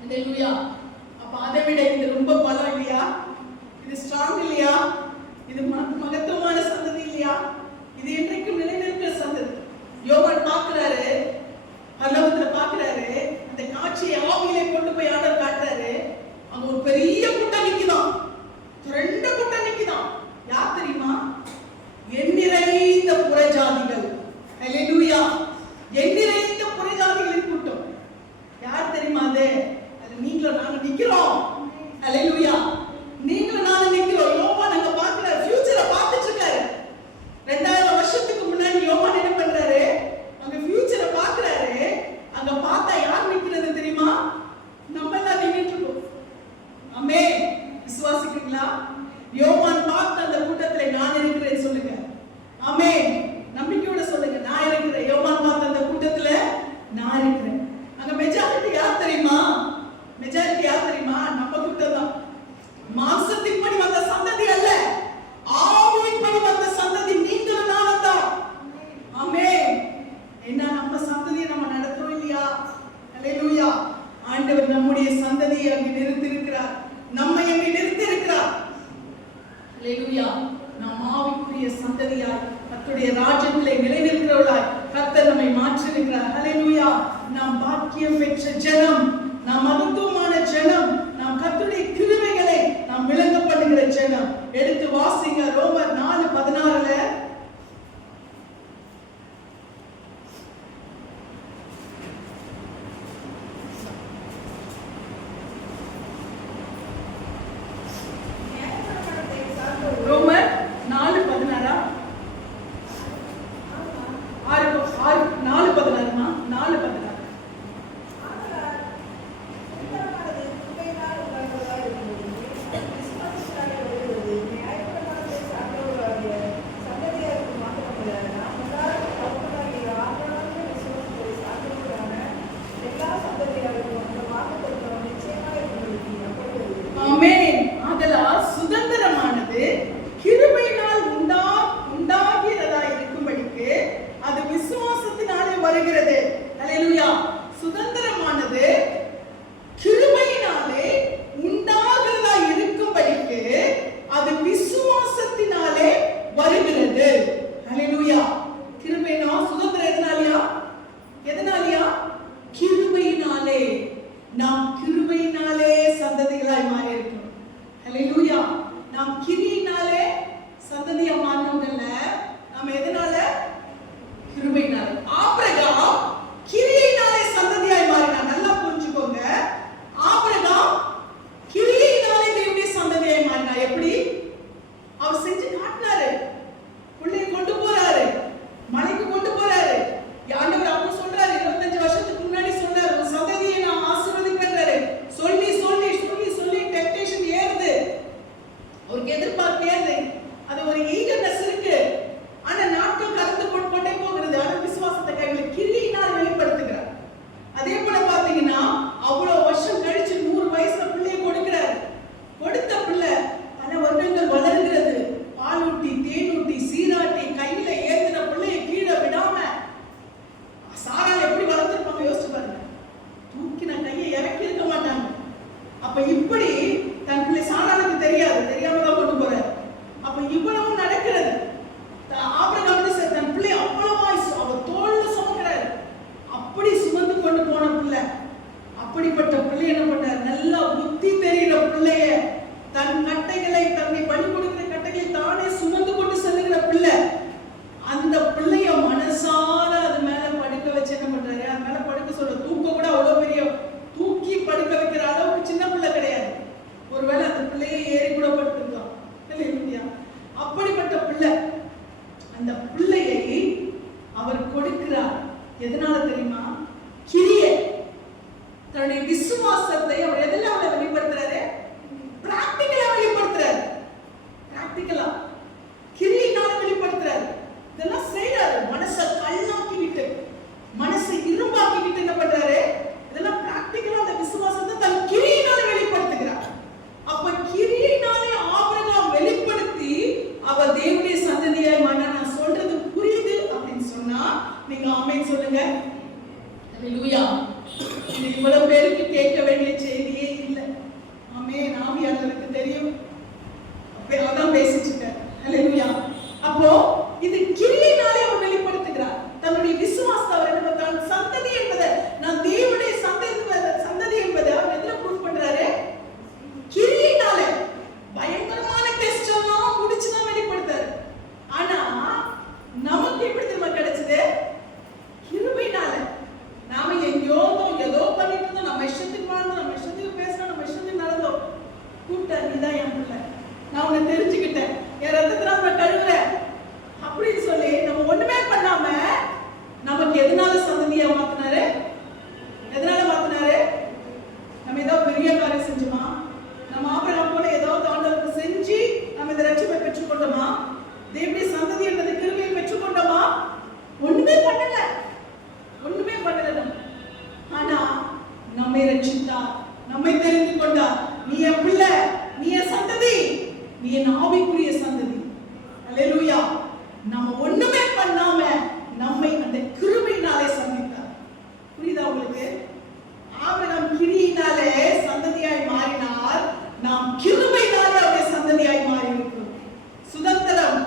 ஹல்லேலூயா. அப்ப அதை விட இது ரொம்ப பலம் இல்லையா? இது ஸ்ட்ராங் இல்லையா? இது மகத்துவமான சந்ததி இல்லையா? இது என்றைக்கும் நிலைநிற்கிற சந்ததி. யோவான் பார்க்கிறாரு, பரலோகத்துல பார்க்கிறாரு, அந்த காட்சியை ஆவியிலே கொண்டு போய் ஆண்டவர் காட்டுறாரு. அங்க ஒரு பெரிய கூட்டம் நிக்குதாம், 2 கூட்டம் நிக்குதாம். யார் தெரியுமா? எண்ணிறைந்த புறஜாதிகள். ஹல்லேலூயா. எண்ணிறைந்த புறஜாதிகளின் கூட்டம். யார் தெரியுமா? அது நீங்களும் நானும் நிக்கிறோம். ஹல்லேலூயா. நீங்களும் நானும் நிக்கிறோம். யோவான் அங்க பார்க்கிறாரு, ஃபியூச்சரை பார்த்துட்டு இருக்காரு. 2000 வருஷத்துக்கு முன்னாடி யோவான் என்ன பண்றாரு? அங்க ஃபியூச்சரை பார்க்கிறாரு. அங்க பார்த்தா யார் நிக்கிறது தெரியுமா? நம்ம எல்லாம் நின்னுட்டு இருக்கோம். ஆமென். விசுவாசிக்கிறீங்களா? யோவான் பார்த்த அந்த கூட்டத்துல நான் இருக்கிறேன் சொல்லுங்க. ஆமென். நம்பிக்கையோட சொல்லுங்க, நான் இருக்கிறேன். யோவான் பார்த்த அந்த கூட்டத்துல நான் இருக்கிறேன். அங்க மெஜாரிட்டி யார் தெரியுமா? மெஜாரிட்டி யார் தெரியுமா? நம்ம கூட்டம் தான். மாம்சத்தின்படி வந்த சந்ததி அல்ல, ஆவியின்படி வந்த சந்ததி நீங்களும் நானும் தான். ஆமென். என்ன நம்ம சந்ததியை நம்ம நடத்துறோம் இல்லையா? ஹல்லேலூயா. ஆண்டவர் நம்முடைய சந்ததியை அங்கே நிறுத்தி இருக்கிறார், நம்மை அங்கே நிறுத்தி இருக்கிறார். ஹல்லேலூயா. நாம் ஆவிக்குரிய சந்ததியாய் கர்த்தருடைய ராஜ்யத்திலே நிலைநிற்கிறவர்களாய் கர்த்தர் நம்மை மாற்றி இருக்கிறார். ஹல்லேலூயா. நாம் பாக்கியம் பெற்ற ஜனம், நாம் மகத்துவமான ஜனம், நாம் கர்த்தருடைய கிருபைகளை நாம் விளங்க பண்ணுகிற ஜனம். எடுத்து வாசிங்க ரோமர் 4:16. ரோமர் 4:16. 4:16மா? 4:16. சுதந்திரமானது கிருபையினால் உண்டாகிறதா இருக்கும்படிக்கு அது விசுவாசத்தினாலே வருகிறது. ஹல்லேலூயா. சுதந்திரமானது கிருபையினாலே உண்டாகிறதா இருக்கும்படிக்கு அது விசுவாசத்தினாலே வருகிறது. ஹல்லேலூயா. கிருபைனா சுதந்திரம் எதனாலயா? எதனாலயா? கிருபையினாலே. நாம் கிருபையினாலே சந்ததிகளாய் மாறி இருக்கிறோம். ஹல்லேலூயா. நாம் கிரியினாலே சந்ததியா மாறினவங்கல்ல, நாம் எதனால? கிருபையினாலே. ஆபிரகாம் கிரியினாலே சந்ததியாய் மாறினார். நல்லா புரிஞ்சுக்கோங்க. ஆபிரகாம் கிரியினாலே தேவனுடைய சந்ததியாய் மாறினார். எப்படி? அவர் செஞ்சு காட்டினாரு. பிள்ளையை கொண்டு போறாரு, மலைக்கு கொண்டு போறாரு. ஆண்டவர் அப்ப சொல்றாரு, 25 வருஷத்துக்கு முன்னாடி சொன்னாரு, உன் சந்ததியை நான் ஆசீர்வதிப்பேன்றாரு. சொல்லி சொல்லி சொல்லி சொல்லி டெம்ப்டேஷன் ஏறுது, அவருக்கு எதிர்பார்ப்பு ஏறுது. அது ஒரு ஈகர்னஸ் இருக்கு. ஆனா நாட்கள் கடந்து கொண்டே போகிறது. ஆனா விசுவாசத்தை கைவில கிரியினால் வெளிப்படுத்துகிறார். அதே போல பாத்தீங்கன்னா அவ்வளவு வருஷம் கழிச்சு 100 வயசுல பிள்ளையை கொடுக்கிறார். கொடுத்த பிள்ளை பல வருடங்கள் வளர்கிறது. பாலூட்டி, தேனூட்டி, சீராட்டி, கையில ஏந்தின பிள்ளையை கீழே விடாம சாரால் எப்படி வளர்த்திருப்பாங்க யோசிச்சு பாருங்க. தூக்கின கையை இறக்கி இருக்க மாட்டாங்க. அப்ப இப்படி தன் பிள்ளை சாராளுக்கு தெரியாது, தெரியாம தான் கொண்டு போறாரு. அப்ப இவ்வளவு நடக்கிறது. அந்த பிள்ளையை அவர் கொடுக்கிறார். எதனால தெரியுமா? கிரியை, தன்னுடைய விசுவாசத்தை அவர் எதெல்லாம் வெளிப்படுத்துறாரு? பிராக்டிகலா வெளிப்படுத்துறாரு. பிராக்டிகலா கிரியினால வெளிப்படுத்துறாரு. இதெல்லாம் செய்யறாரு. மனசை கல்லாக்கிக்கிட்டு, மனசை இரும்பாக்கிக்கிட்டு என்ன பண்றாரு? இதெல்லாம் பிராக்டிகலா அந்த விசுவாசத்தை தன் கிரியினால வெளிப்படுத்துகிறார். அப்ப கிரியினாலே ஆபிரகாம் வெளிப்படுத்தி அவர் தேவனுடைய சந்ததியாய் மாறினார். நான் சொல்றது புரியுது அப்படின்னு சொன்னா நீங்க ஆமென் சொல்லுங்க. ஹல்லேலூயா. இது இவ்வளவு பேருக்கு கேட்க வேண்டிய செய்தியே இல்லை. ஆமென். ஆவியானவருக்கு தெரியும். அதான் பேசிச்சுட்டேன். ஹல்லேலூயா. அப்போ இது கிரியினாலே அவர் வெளிப்படுத்துகிறார் தன்னுடைய விசுவாசத்தை. அவர் என்ன பண்றார்? சந்ததி என்பதை, நான் தேவனுடைய சந்ததி என்பதை அவர் எதுல ப்ரூவ் பண்றாரு? கிரியினாலே. பயங்கரமான டெஸ்ட் எல்லாம் முடிச்சுதான் வெளிப்படுத்தாரு. ஆனா நமக்கு எப்படி தெரியுமா கிடைச்சது? கிருபையினால. நாம எங்கேயோ ஏதோ பண்ணிட்டு இருந்தோம், நம்ம இஷ்டத்துக்கு வாழ்ந்தோம், நம்ம இஷ்டத்துக்கு பேசணும், நம்ம இஷ்டத்துக்கு நடந்தோம். கூப்பிட்டார், நீதான் என் பிள்ளை, நான் உன்னை தெரிஞ்சுக்கிட்டேன், என் ரத்தத்தினால நான் கழுவுறேன் அப்படின்னு சொல்லி நம்ம ஒண்ணுமே பண்ணாம நமக்கு எதனால சந்ததியா மாத்தினாரு? எதனால மாத்தினாரு? நம்ம ஏதாவது பெரிய காரியம் செஞ்சோமா? நம்ம ஆபிரகாம் போல ஏதாவது ஆண்டவருக்கு செஞ்சு நம்ம இந்த ரட்சிப்பை பெற்றுக்கொண்டோமா? தேவனுடைய சந்ததி என்பது கிருபையை பெற்றுக்கொண்டோமா? ஒண்ணுமே பண்ணல, ஒண்ணுமே பண்ணல. ஆனா நம்மை ரட்சித்தார், நம்மை தெரிந்து கொண்டார். நீ என் பிள்ளை, நீ என் சந்ததி, நீ என் ஆவிக்குரிய சந்ததி. அல்லேலூயா. நம்ம ஒண்ணுமே பண்ணாம நம்மை அந்த கிருபையினாலே சந்தித்தார். புரியுதா உங்களுக்கு? ஆபிரகாம் கிரியினாலே சந்ததியாய் மாறினார், நாம் கிருபையினாலே அவருடைய சந்ததியாய் மாறி இருக்கிறோம். சுதந்திரம்,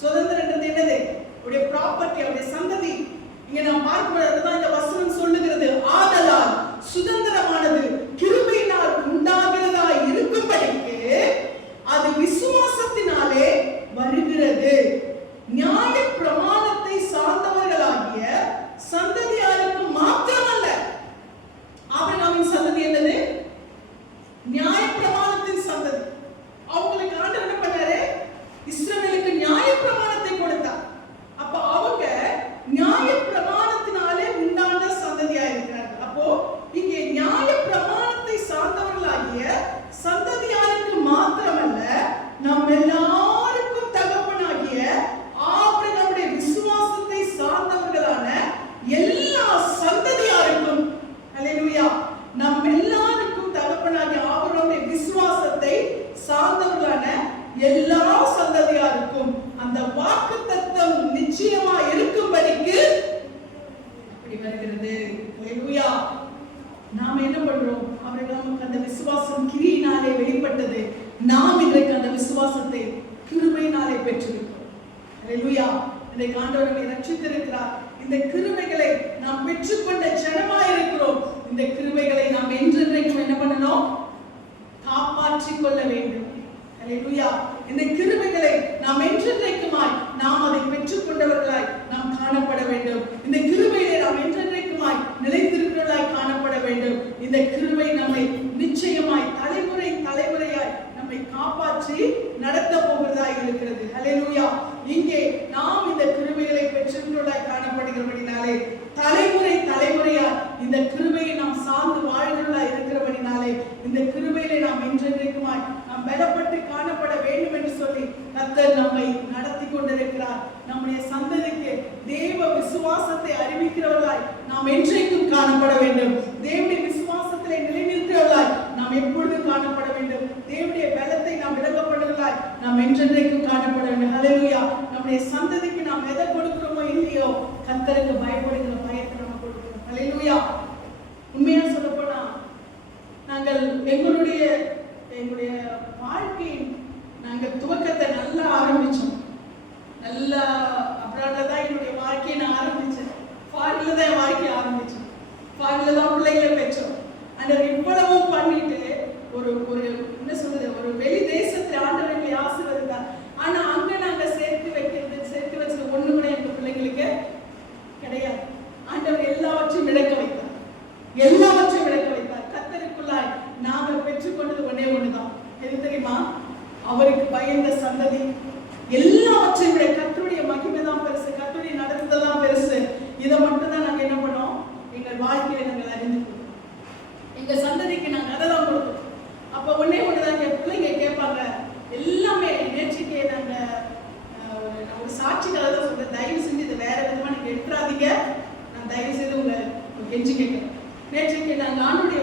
சுதந்திரன்றது என்னது? அவருடைய ப்ராப்பர்ட்டி, அவருடைய சந்ததி. இங்க நாம் பார்க்கிறதுதான் இந்த வசனம் சொல்லுகிறது. ஆதலால் சுதந்திரமானது கிருபையினால் உண்டாகிறதா இருக்கும்படிக்கு அது விசுவாசத்தினாலே வருகிறது. நியாய பிரமாணத்தை சார்ந்தவர்களாகிய சந்ததியாருக்கு மாத்திரமல்ல. ஆபிரகாமின் சந்ததி என்னது? நியாய பிரமாணத்தின் சந்ததி. அவங்களுக்கு ஆண்டவர் என்ன பண்ணாரு? இஸ்ரவேலுக்கு நியாய பிரமாணத்தை கொடுத்தார். அப்ப அவங்க நியாய பிரமாணத்தினாலே உண்டான சந்ததியா இருக்கிறார்கள். அப்போ இங்கே நியாய பிரமாணத்தை சார்ந்தவர்களாகிய சந்ததியாருக்கு மாத்திரமல்ல, நம் எல்லாருக்கும் தகப்பனாகிய ஆபிரகாமுடைய விசுவாசத்தை சார்ந்தவர்களான எல்லா சந்ததியாருக்கும், அல்லேலூயா, நம் எல்லாருக்கும் தகப்பனாகிய ஆபிரகாமுடைய விசுவாசத்தை சார்ந்தவர்களான எல்லா சந்ததியாருக்கும் அந்த வாக்குத்தத்தம் நிச்சயமா இருக்கும்படிக்கு அப்படி வருகிறது. அல்லேலூயா. நாம என்ன பண்றோம்? ஆபிரகாமுக்கு அந்த விசுவாசம் கிரியினாலே வெளிப்பட்டது. நாம் இன்றைக்கு அந்த விசுவாசத்தை கிருபையினாலே பெற்றிருக்கிறோம். அல்லேலூயா. இன்றைக்கு ஆண்டவர் நம்மை ரட்சித்திருக்கிறார். இந்த கிருபைகளை நாம் பெற்றுக்கொண்ட ஜனமாய் இருக்கிறோம். இந்த கிருபைகளை நாம் என்றென்றைக்கும் என்ன பண்ணணும்? காப்பாற்றிக் கொள்ள வேண்டும். அல்லேலூயா. இந்த கிருபைகளை நாம் என்றென்றைக்குமாய் நாம் அதை பெற்றுக் கொண்டவர்களாய் நாம் காணப்பட வேண்டும். இந்த கிருபையிலே நாம் என்றென்றைக்குமாய் நிலைத்திருக்கிறவர்களாய் காணப்பட வேண்டும். இந்த கிருபை நம்மை நிச்சயமாய் தலைமுறை தலைமுறையாய் நம்மை காப்பாற்றி நடத்த போகிறதாய் இருக்கிறது. அல்லேலூயா. இங்கே நாம் இந்த கிருபைகளை பெற்றுள்ளதாய் காணப்படுகிறபடினாலே, தலைமுறை தலைமுறையாய் இந்த கிருபையை நாம் சார்ந்து வாழ்கிறவர்களாய் இருக்கிறபடினாலே, இந்த கிருபையிலே நாம் என்றென்றைக்குமாய் நாம் பலப்பட்டு காணப்பட வேண்டும் என்று சொல்லி கர்த்தர் நம்மை நடத்தி கொண்டிருக்கிறார். நம்முடைய சந்ததிக்கு தேவ விசுவாசத்தை அறிவிக்கிறவர்களாய் நாம் என்றைக்கும் காணப்பட வேண்டும். தேவனுடைய விசுவாசத்திலே நிலைநிற்கிறவர்களாய் நாம் எப்பொழுதும் காணப்பட வேண்டும். தேவனுடைய பலத்தை நாம் விளங்கப்படுவதாய் நாம் என்றென்றைக்கும் காணப்பட வேண்டும். அல்லேலூயா. நம்முடைய சந்ததிக்கு நாம் எதை கொடுக்கிறோமோ இல்லையோ, கர்த்தருக்கு பயப்படுகிற பயத்தை நம்ம கொடுக்கிறோம். அல்லேலூயா. உண்மையா சொல்ல போனா நாங்கள் எங்களுடைய வாழ்க்கையின் நாங்கள் துவக்கத்தை நல்லா ஆரம்பிச்சோம். நல்லா அப்ராட்ல தான் என்னுடைய வாழ்க்கையை நான் ஆரம்பிச்சேன். ஃபாரின்ல தான் என் வாழ்க்கையை ஆரம்பிச்சேன். ஃபாரின்ல தான் பிள்ளைகளை பெற்றோம். அந்த இவ்வளவும் பண்ணிட்டு ஒரு என்ன சொல்றது, ஒரு வெளி தேசத்துல ஆண்டவர்களை ஆசீர்வதித்தார். ஆனா அங்க நாங்க சேர்த்து வச்சது ஒண்ணு கூட எங்க பிள்ளைங்களுக்கு கிடையாது. ஆண்டவர் எல்லாவற்றையும் விளக்க வைத்தார், எல்லாவற்றையும் விளக்க வைத்தார். கர்த்தருக்குள்ளாய் நாங்கள் பெற்றுக்கொண்டது ஒன்னே ஒண்ணுதான். எது தெரியுமா? அவருக்கு பயந்த சந்ததி, எல்லாவற்றையும் விட கர்த்தருடைய மகிமை தான் பெருசு, கர்த்தருடைய நடத்துதல் தான் பெருசு. இதை மட்டும் தான் நாங்க என்ன பண்ணோம், எங்கள் வாழ்க்கையில நாங்கள் அறிந்து கொள்வோம். எங்க சந்ததிக்கு நாங்க அதை தான் கொடுப்போம். அப்ப ஒன்னே ஒண்ணுதான் பிள்ளைங்க கேட்பாங்க எல்லாமே. நேற்றுக்கே நாங்க ஒரு சாட்சிக்காக தான் சொல்றேன், தயவு செஞ்சு இதை வேற விதமா நீங்க எடுத்துறாதீங்க. நான் தயவு செய்து உங்க கெஞ்சி கேட்கிறேன். நேற்றுக்கு நாங்க ஆண்டுடைய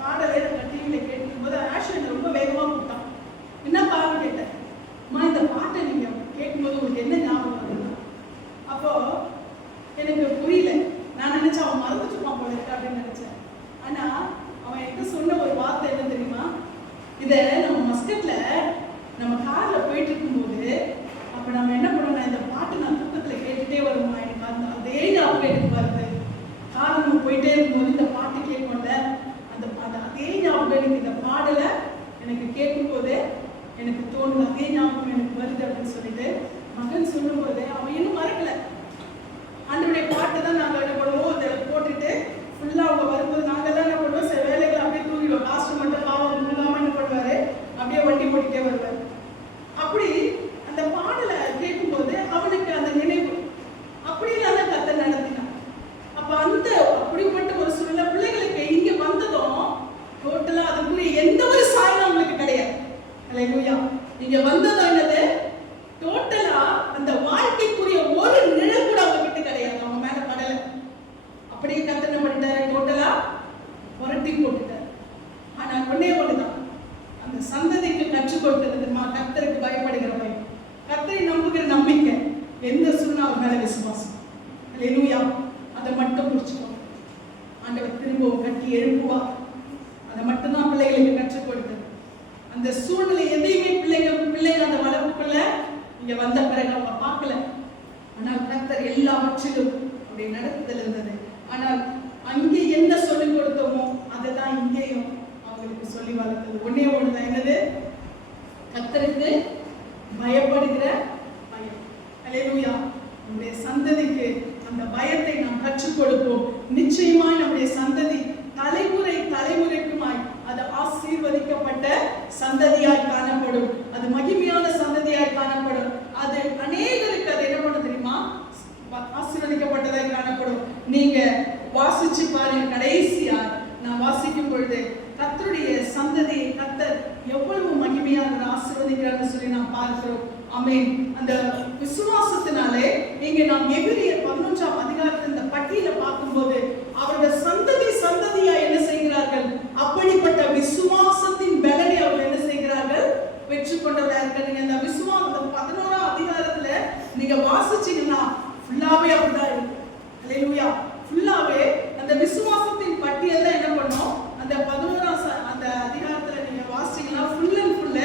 பாடலை நாங்கள் டிவியில கேட்கும் போது ஆஷன் ரொம்ப வேகமா கூப்பிட்டான். என்ன பாடம் கேட்டேன், அம்மா இந்த பாட்டை நீங்க கேட்கும்போது உங்களுக்கு என்ன ஞாபகம் வருது? அப்போ எனக்கு புரியல. நான் நினைச்சேன் அவன் மறந்துட்டுப்பான் போல இருக்கு அப்படின்னு நினைச்சேன். ஆனா அவன் என்கிட்ட சொன்ன ஒரு வார்த்தை என்ன தெரியுமா, இதை நம்ம மஸ்கட்ல நம்ம கார்ல போயிட்டு இருக்கும்போது அப்ப நம்ம என்ன பண்ணோம், இந்த பாட்டு நான் தூக்கத்துல கேட்டுட்டே வருமா, எனக்கு அந்த அதே ஞாபகம் எனக்கு வருது. கார்ல நம்ம போயிட்டே இருக்கும்போது இந்த பாட்டு கேட்கல, அந்த அதே ஞாபகம் எனக்கு இந்த பாடலை எனக்கு கேட்கும் போது எனக்கு தோணுது, அதே ஞாபகம் எனக்கு வருது அப்படின்னு சொல்லிட்டு மகன் சொல்லும் போது அவன் இன்னும் மறக்கல. ஆண்டவருடைய பாட்டு தான் நாங்கள் என்ன பண்ணுவோம், அதை போட்டுட்டு ஃபுல்லா அவங்க வரும்போது நாங்கெல்லாம் என்ன பண்ணுவோம், சில வேலைகளை அப்படியே தூங்கிடுவோம். காஸ்ட் மட்டும் பாவம் முழுகாம என்ன பண்ணுவாரு, அப்படியே வண்டி போட்டுட்டே வருவார். அப்படி அந்த பாடலை கேட்கும்போது அவனுக்கு அந்த நினைவு அப்படி இல்லாத கத்தை நடத்தினான். அப்ப அந்த அப்படிப்பட்ட ஒரு சூழ்நிலை பிள்ளைகளுக்கு இங்க வந்ததும் டோட்டலா அதுக்குரிய எந்த ஒரு சாயம் அவங்களுக்கு கிடையாது. அல்லேலூயா. இங்க வந்ததும் என்னது, டோட்டலா அந்த வாழ்க்கைக்குரிய ஒரு நிழல் கூட அவங்க கிட்ட கிடையாது, அவங்க மேல படல. அப்படியே கத்தனை பண்ணிட்டாரு, டோட்டலா புரட்டி போட்டுட்டாரு. ஆனா ஒன்னே ஒண்ணுதான், அந்த சந்ததிக்கு கற்றுக் கொடுத்தது கர்த்தருக்கு பயப்படுகிற பயம், கர்த்தரை நம்புகிற நம்பிக்கை, எந்த சூழ்நிலை அவர் மேல விசுவாசம். அல்லேலூயா. அதை மட்டும் முடிச்சுக்கோங்க. ஆண்டவர் திரும்பவும் கட்டி எழுப்புவார். அதை மட்டும்தான் பிள்ளைகளுக்கு கற்றுக் கொடுத்தது. அந்த சூழ்நிலை எதையுமே பிள்ளைங்க அந்த வளர்ப்புக்குள்ள இங்க வந்த பிறகு அவங்க பார்க்கல. ஆனால் கர்த்தர் எல்லாவற்றிலும் அப்படி நடத்துதல் இருந்தது. ஆனால் அங்கே என்ன சொல்லிக் கொடுத்தோமோ அதை தான் இங்கேயும் அவங்களுக்கு சொல்லி வளர்த்தது. ஒன்னே ஒண்ணுதான், என்னது, கர்த்தருக்கு பயப்படுகிற பயம். அல்லேலூயா. நம்முடைய சந்ததிக்கு அந்த பயத்தை நாம் கற்றுக் கொடுப்போம். நிச்சயமாய் நம்முடைய சந்ததி தலைமுறைக்குமாய் அது ஆசீர்வதிக்கப்பட்ட சந்ததியாய் காணப்படும். அது மகிமையான சந்ததியாய் காணப்படும். அது அநேகருக்கு அது என்ன பண்ண தெரியுமா, ஆசீர்வதிக்கப்பட்டதாய் காணப்படும். நீங்க வாசிச்சு பாருங்க, கடைசியா நான் வாசிக்கும் பொழுது கர்த்தருடைய சந்ததியை கர்த்தர் எவ்வளவு மகிமையாக ஆசீர்வதிக்கிறார்னு சொல்லி நாம் பார்க்கிறோம். ஆமென். அந்த விசுவாசத்தினாலே இங்கே நாம் எபிரேயர் 11ஆம் அதிகாரத்தின் இந்த பட்டியலை பார்க்கும்போது அவர்கள் சந்ததியா என்ன செய்கிறார்கள், அப்படிப்பட்ட விசுவாசத்தின் பலனை அவர்கள் என்ன செய்கிறார்கள், பெற்றுக்கொண்டவர்கள். நீங்க அந்த விசுவாசம் 11ஆம் அதிகாரத்துல நீங்க வாசிச்சீங்கன்னா ஃபுல்லாவே அப்படிதான் இருக்கு. அல்லேலூயா. ஃபுல்லாவே அந்த விசுவாசத்தின் பட்டியல் தான் என்ன பண்ணோம், அந்த 11ஆம் அந்த அதிகாரத்துல நீங்க வாசிச்சீங்கன்னா ஃபுல் அண்ட் ஃபுல்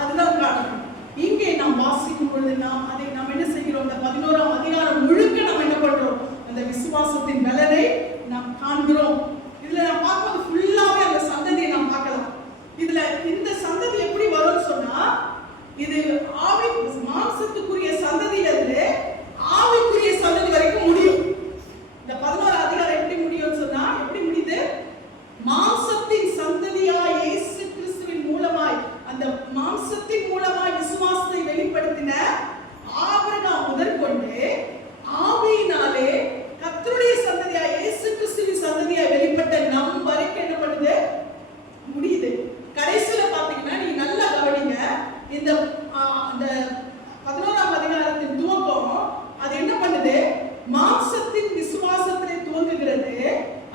அதுதான் காணணும். இங்கே நாம் வாசிக்கும் பொழுது நாம் என்ன செய்கிறோம், அந்த 11ஆம் அதிகாரம் முழுக்க நாம் என்ன பண்றோம், அந்த விசுவாசத்தின் பலனை நாம் காண்கிறோம். இதுல நாம் பார்க்கும்போது ஃபுல்லாவே அந்த சந்ததியை நாம் பார்க்கலாம். இதுல இந்த சந்ததி எப்படி வரும்னு சொன்னா, இது ஆவி மாம்சத்துக்குரிய சந்ததியில இருந்து ஆவிக்குரிய சந்ததி வரைக்கும் முடியும். இந்த 11ஆம் அதிகாரம் எப்படி முடியும்னு சொன்னா, எப்படி முடியுது, மாம்சத்தின் சந்ததியாய் இயேசு கிறிஸ்துவின் மூலமாய், அந்த மாம்சத்தின் மூலமாய் விசுவாசத்தை வெளிப்படுத்தின ஆபிரகாம் முதற்கொண்டு ஆவியினாலே கர்த்தருடைய சந்ததியாய் இயேசு கிறிஸ்துவின் சந்ததியாய் வெளிப்பட்ட நம் வரைக்கும் என்ன பண்ணுது, முடியுது. கடைசியில பாத்தீங்கன்னா நீங்க நல்லா கவனிங்க, இந்த 11ஆம் அதிகாரத்தின் துவக்கம் அது என்ன பண்ணுது, மாம்சத்தின் விசுவாசத்திலே துவங்குகிறது.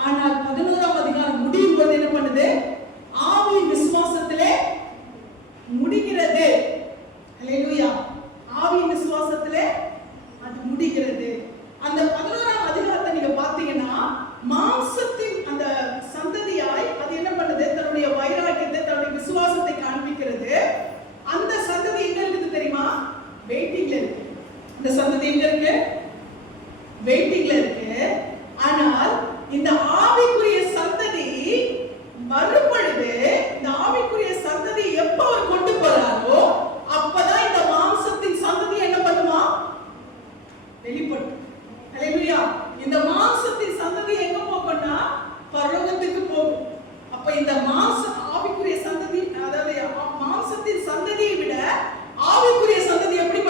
ஆனால் 11ஆம் அதிகாரம் முடியும் போது என்ன பண்ணுது, ஆவியின் விசுவாசத்திலே முடிகிறது. அல்லேலூயா. ஆவியின் விசுவாசத்திலே அது முடிகிறது. அந்த 11ஆம் அதிகாரத்தை நீங்க பாத்தீங்கன்னா மாம்சத்தின் அந்த சந்ததியாய் அது என்ன பண்ணுது, தன்னுடைய வைராக்கியத்தை, தன்னுடைய விசுவாசத்தை காண்பிக்கிறது. அந்த சந்ததி எங்க இருக்குது தெரியுமா, வெயிட்டிங்ல இருக்கு. அந்த சந்ததி எங்க இருக்கு, வெயிட்டிங்ல இருக்கு. ஆனால் இந்த ஆவிக்குரிய சந்ததி மறுபொழுது, இந்த ஆவிக்குரிய சந்ததி எப்ப அவர் கொண்டு போறாரோ அப்பதான் இந்த மாம்சத்தின் சந்ததி என்ன பண்ணுமா, வெளிப்படும். அல்லேலூயா. இந்த மாம்சத்தின் சந்ததி எங்க போகும்னா பரலோகத்துக்கு போகும். அப்ப இந்த ஆவிக்குரிய சந்ததி, அதாவது மாம்சத்தின் சந்ததியை விட ஆவிக்குரிய சந்ததி எப்படி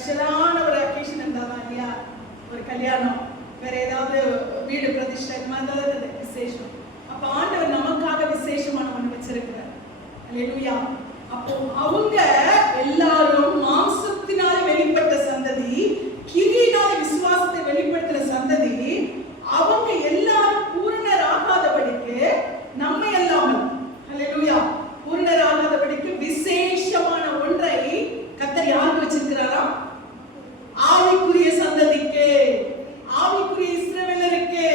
ஸ்பெஷலான ஒரு அக்கேஷன் இருந்தாதான் இல்லையா, ஒரு கல்யாணம், வேற ஏதாவது வீடு பிரதிஷ்டை, இந்த மாதிரி ஏதாவது விசேஷம், அப்ப ஆண்டவர் நமக்காக விசேஷமான ஒன்று வச்சிருக்கிறார். அல்லேலூயா. அப்போ அவங்க எல்லாரும் மாம்சத்தினால வெளிப்பட்ட சந்ததி, கிரியினால விசுவாசத்தை வெளிப்படுத்துற சந்ததி, அவங்க எல்லாரும் பூரணராகாதபடிக்கு நம்ம எல்லாமே அல்லேலூயா பூரணராகாதபடிக்கு விசேஷமான ஒன்றை கர்த்தர் யாருக்கு வச்சிருக்கிறாரா? ஆவிக்குரிய சந்ததிக்கு, ஆவிக்குரிய இஸ்ரவேலருக்கு.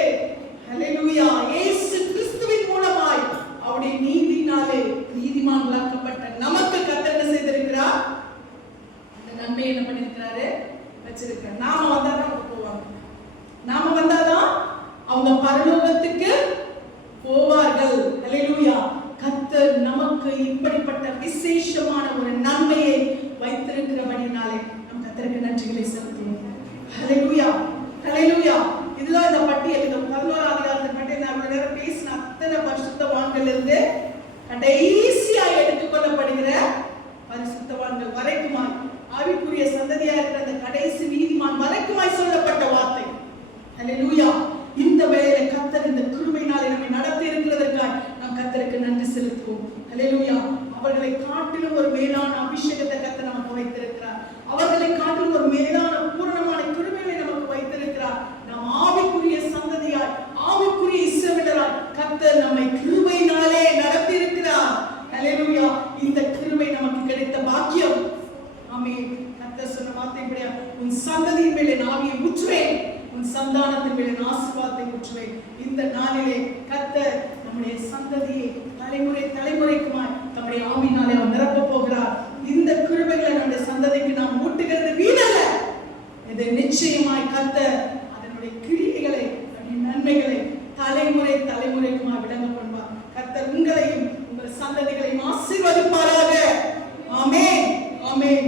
அல்லேலூயா. இயேசு கிறிஸ்துவின் மூலமாய் அவருடைய நீதினாலே நீதிமான்களாக்கப்பட்ட நமக்கு கர்த்தர் என்ன செய்திருக்கிறார்? அந்த நன்மை என்ன பண்ணிருக்கிறாரு? வச்சிருக்கிறார். நாம வந்தாதான் அவங்க போவாங்க, நாம வந்தாதான் அவங்க பரலோகத்துக்கு போவார்கள். அல்லேலூயா. கர்த்தர் நமக்கு இப்படிப்பட்ட விசேஷமான ஒரு நன்மையை வைத்திருக்கிறபடினாலே நம் கர்த்தருக்கு நன்றிகளை செலுத்துவோம். அல்லேலூயா, அல்லேலூயா. இதுதான் இந்த பட்டியல். இந்த 11ஆம் அதிகாரத்தின் பட்டியல். நான் இவ்வளவு நேரம் பேசின அத்தனை பரிசுத்தவான்கள் இருந்து கடைசியா எடுத்துக்கொள்ளப்படுகிற பரிசுத்தவான்கள் வரைக்குமாய், ஆவிக்குரிய சந்ததியா இருக்கிற அந்த கடைசி நீதிமான் வரைக்குமாய் சொல்லப்பட்ட வார்த்தை. அல்லேலூயா. இந்த வேளையில கர்த்தர் இந்த கிருபையினாலே நம்மை நடத்தி இருக்கிறதற்காக நாம் கர்த்தருக்கு நன்றி செலுத்துவோம். அல்லேலூயா. அவர்களை காட்டிலும் ஒரு மேலான அபிஷேகத்தை கர்த்தர் நமக்கு வைத்திருக்கிறார். அவர்களை காட்டிலும் ஒரு மேலான பூரணமான கிருபையை நமக்கு வைத்திருக்கிறார். நாம் ஆவிக்குரிய சந்ததியாய், ஆவிக்குரிய இஸ்ரவேலராய் கர்த்தர் நம்மை கிருபையினாலே நடத்தி இருக்கிறார். அல்லேலூயா. இந்த கிருபை நமக்கு கிடைத்த பாக்கியம். ஆமென். கர்த்தர் சொன்ன வார்த்தைப்படியா, உன் சந்ததியின் மேலே நான் ஆவியை ஊற்றுவேன், உன் சந்தானத்தின் மேலே ஆசீர்வாதத்தை ஊற்றுவேன். இந்த நாளிலே கர்த்தர் நம்முடைய சந்ததியை தலைமுறை தலைமுறைக்குமாய் நம்முடைய ஆவியினாலே அவர் நிரப்ப போகிறார். இந்த கிருபைகளை நம்முடைய சந்ததிக்கு நாம் ஊட்டுகிறது வீணல்ல. இது நிச்சயமாய் கர்த்தர் அதனுடைய கிரியைகளை, நன்மைகளை தலைமுறை தலைமுறைக்குமாய் விளங்க பண்ணுவார். கர்த்தர் உங்களையும் உங்கள் சந்ததிகளையும் ஆசீர்வதிப்பாராக. ஆமென், ஆமென்.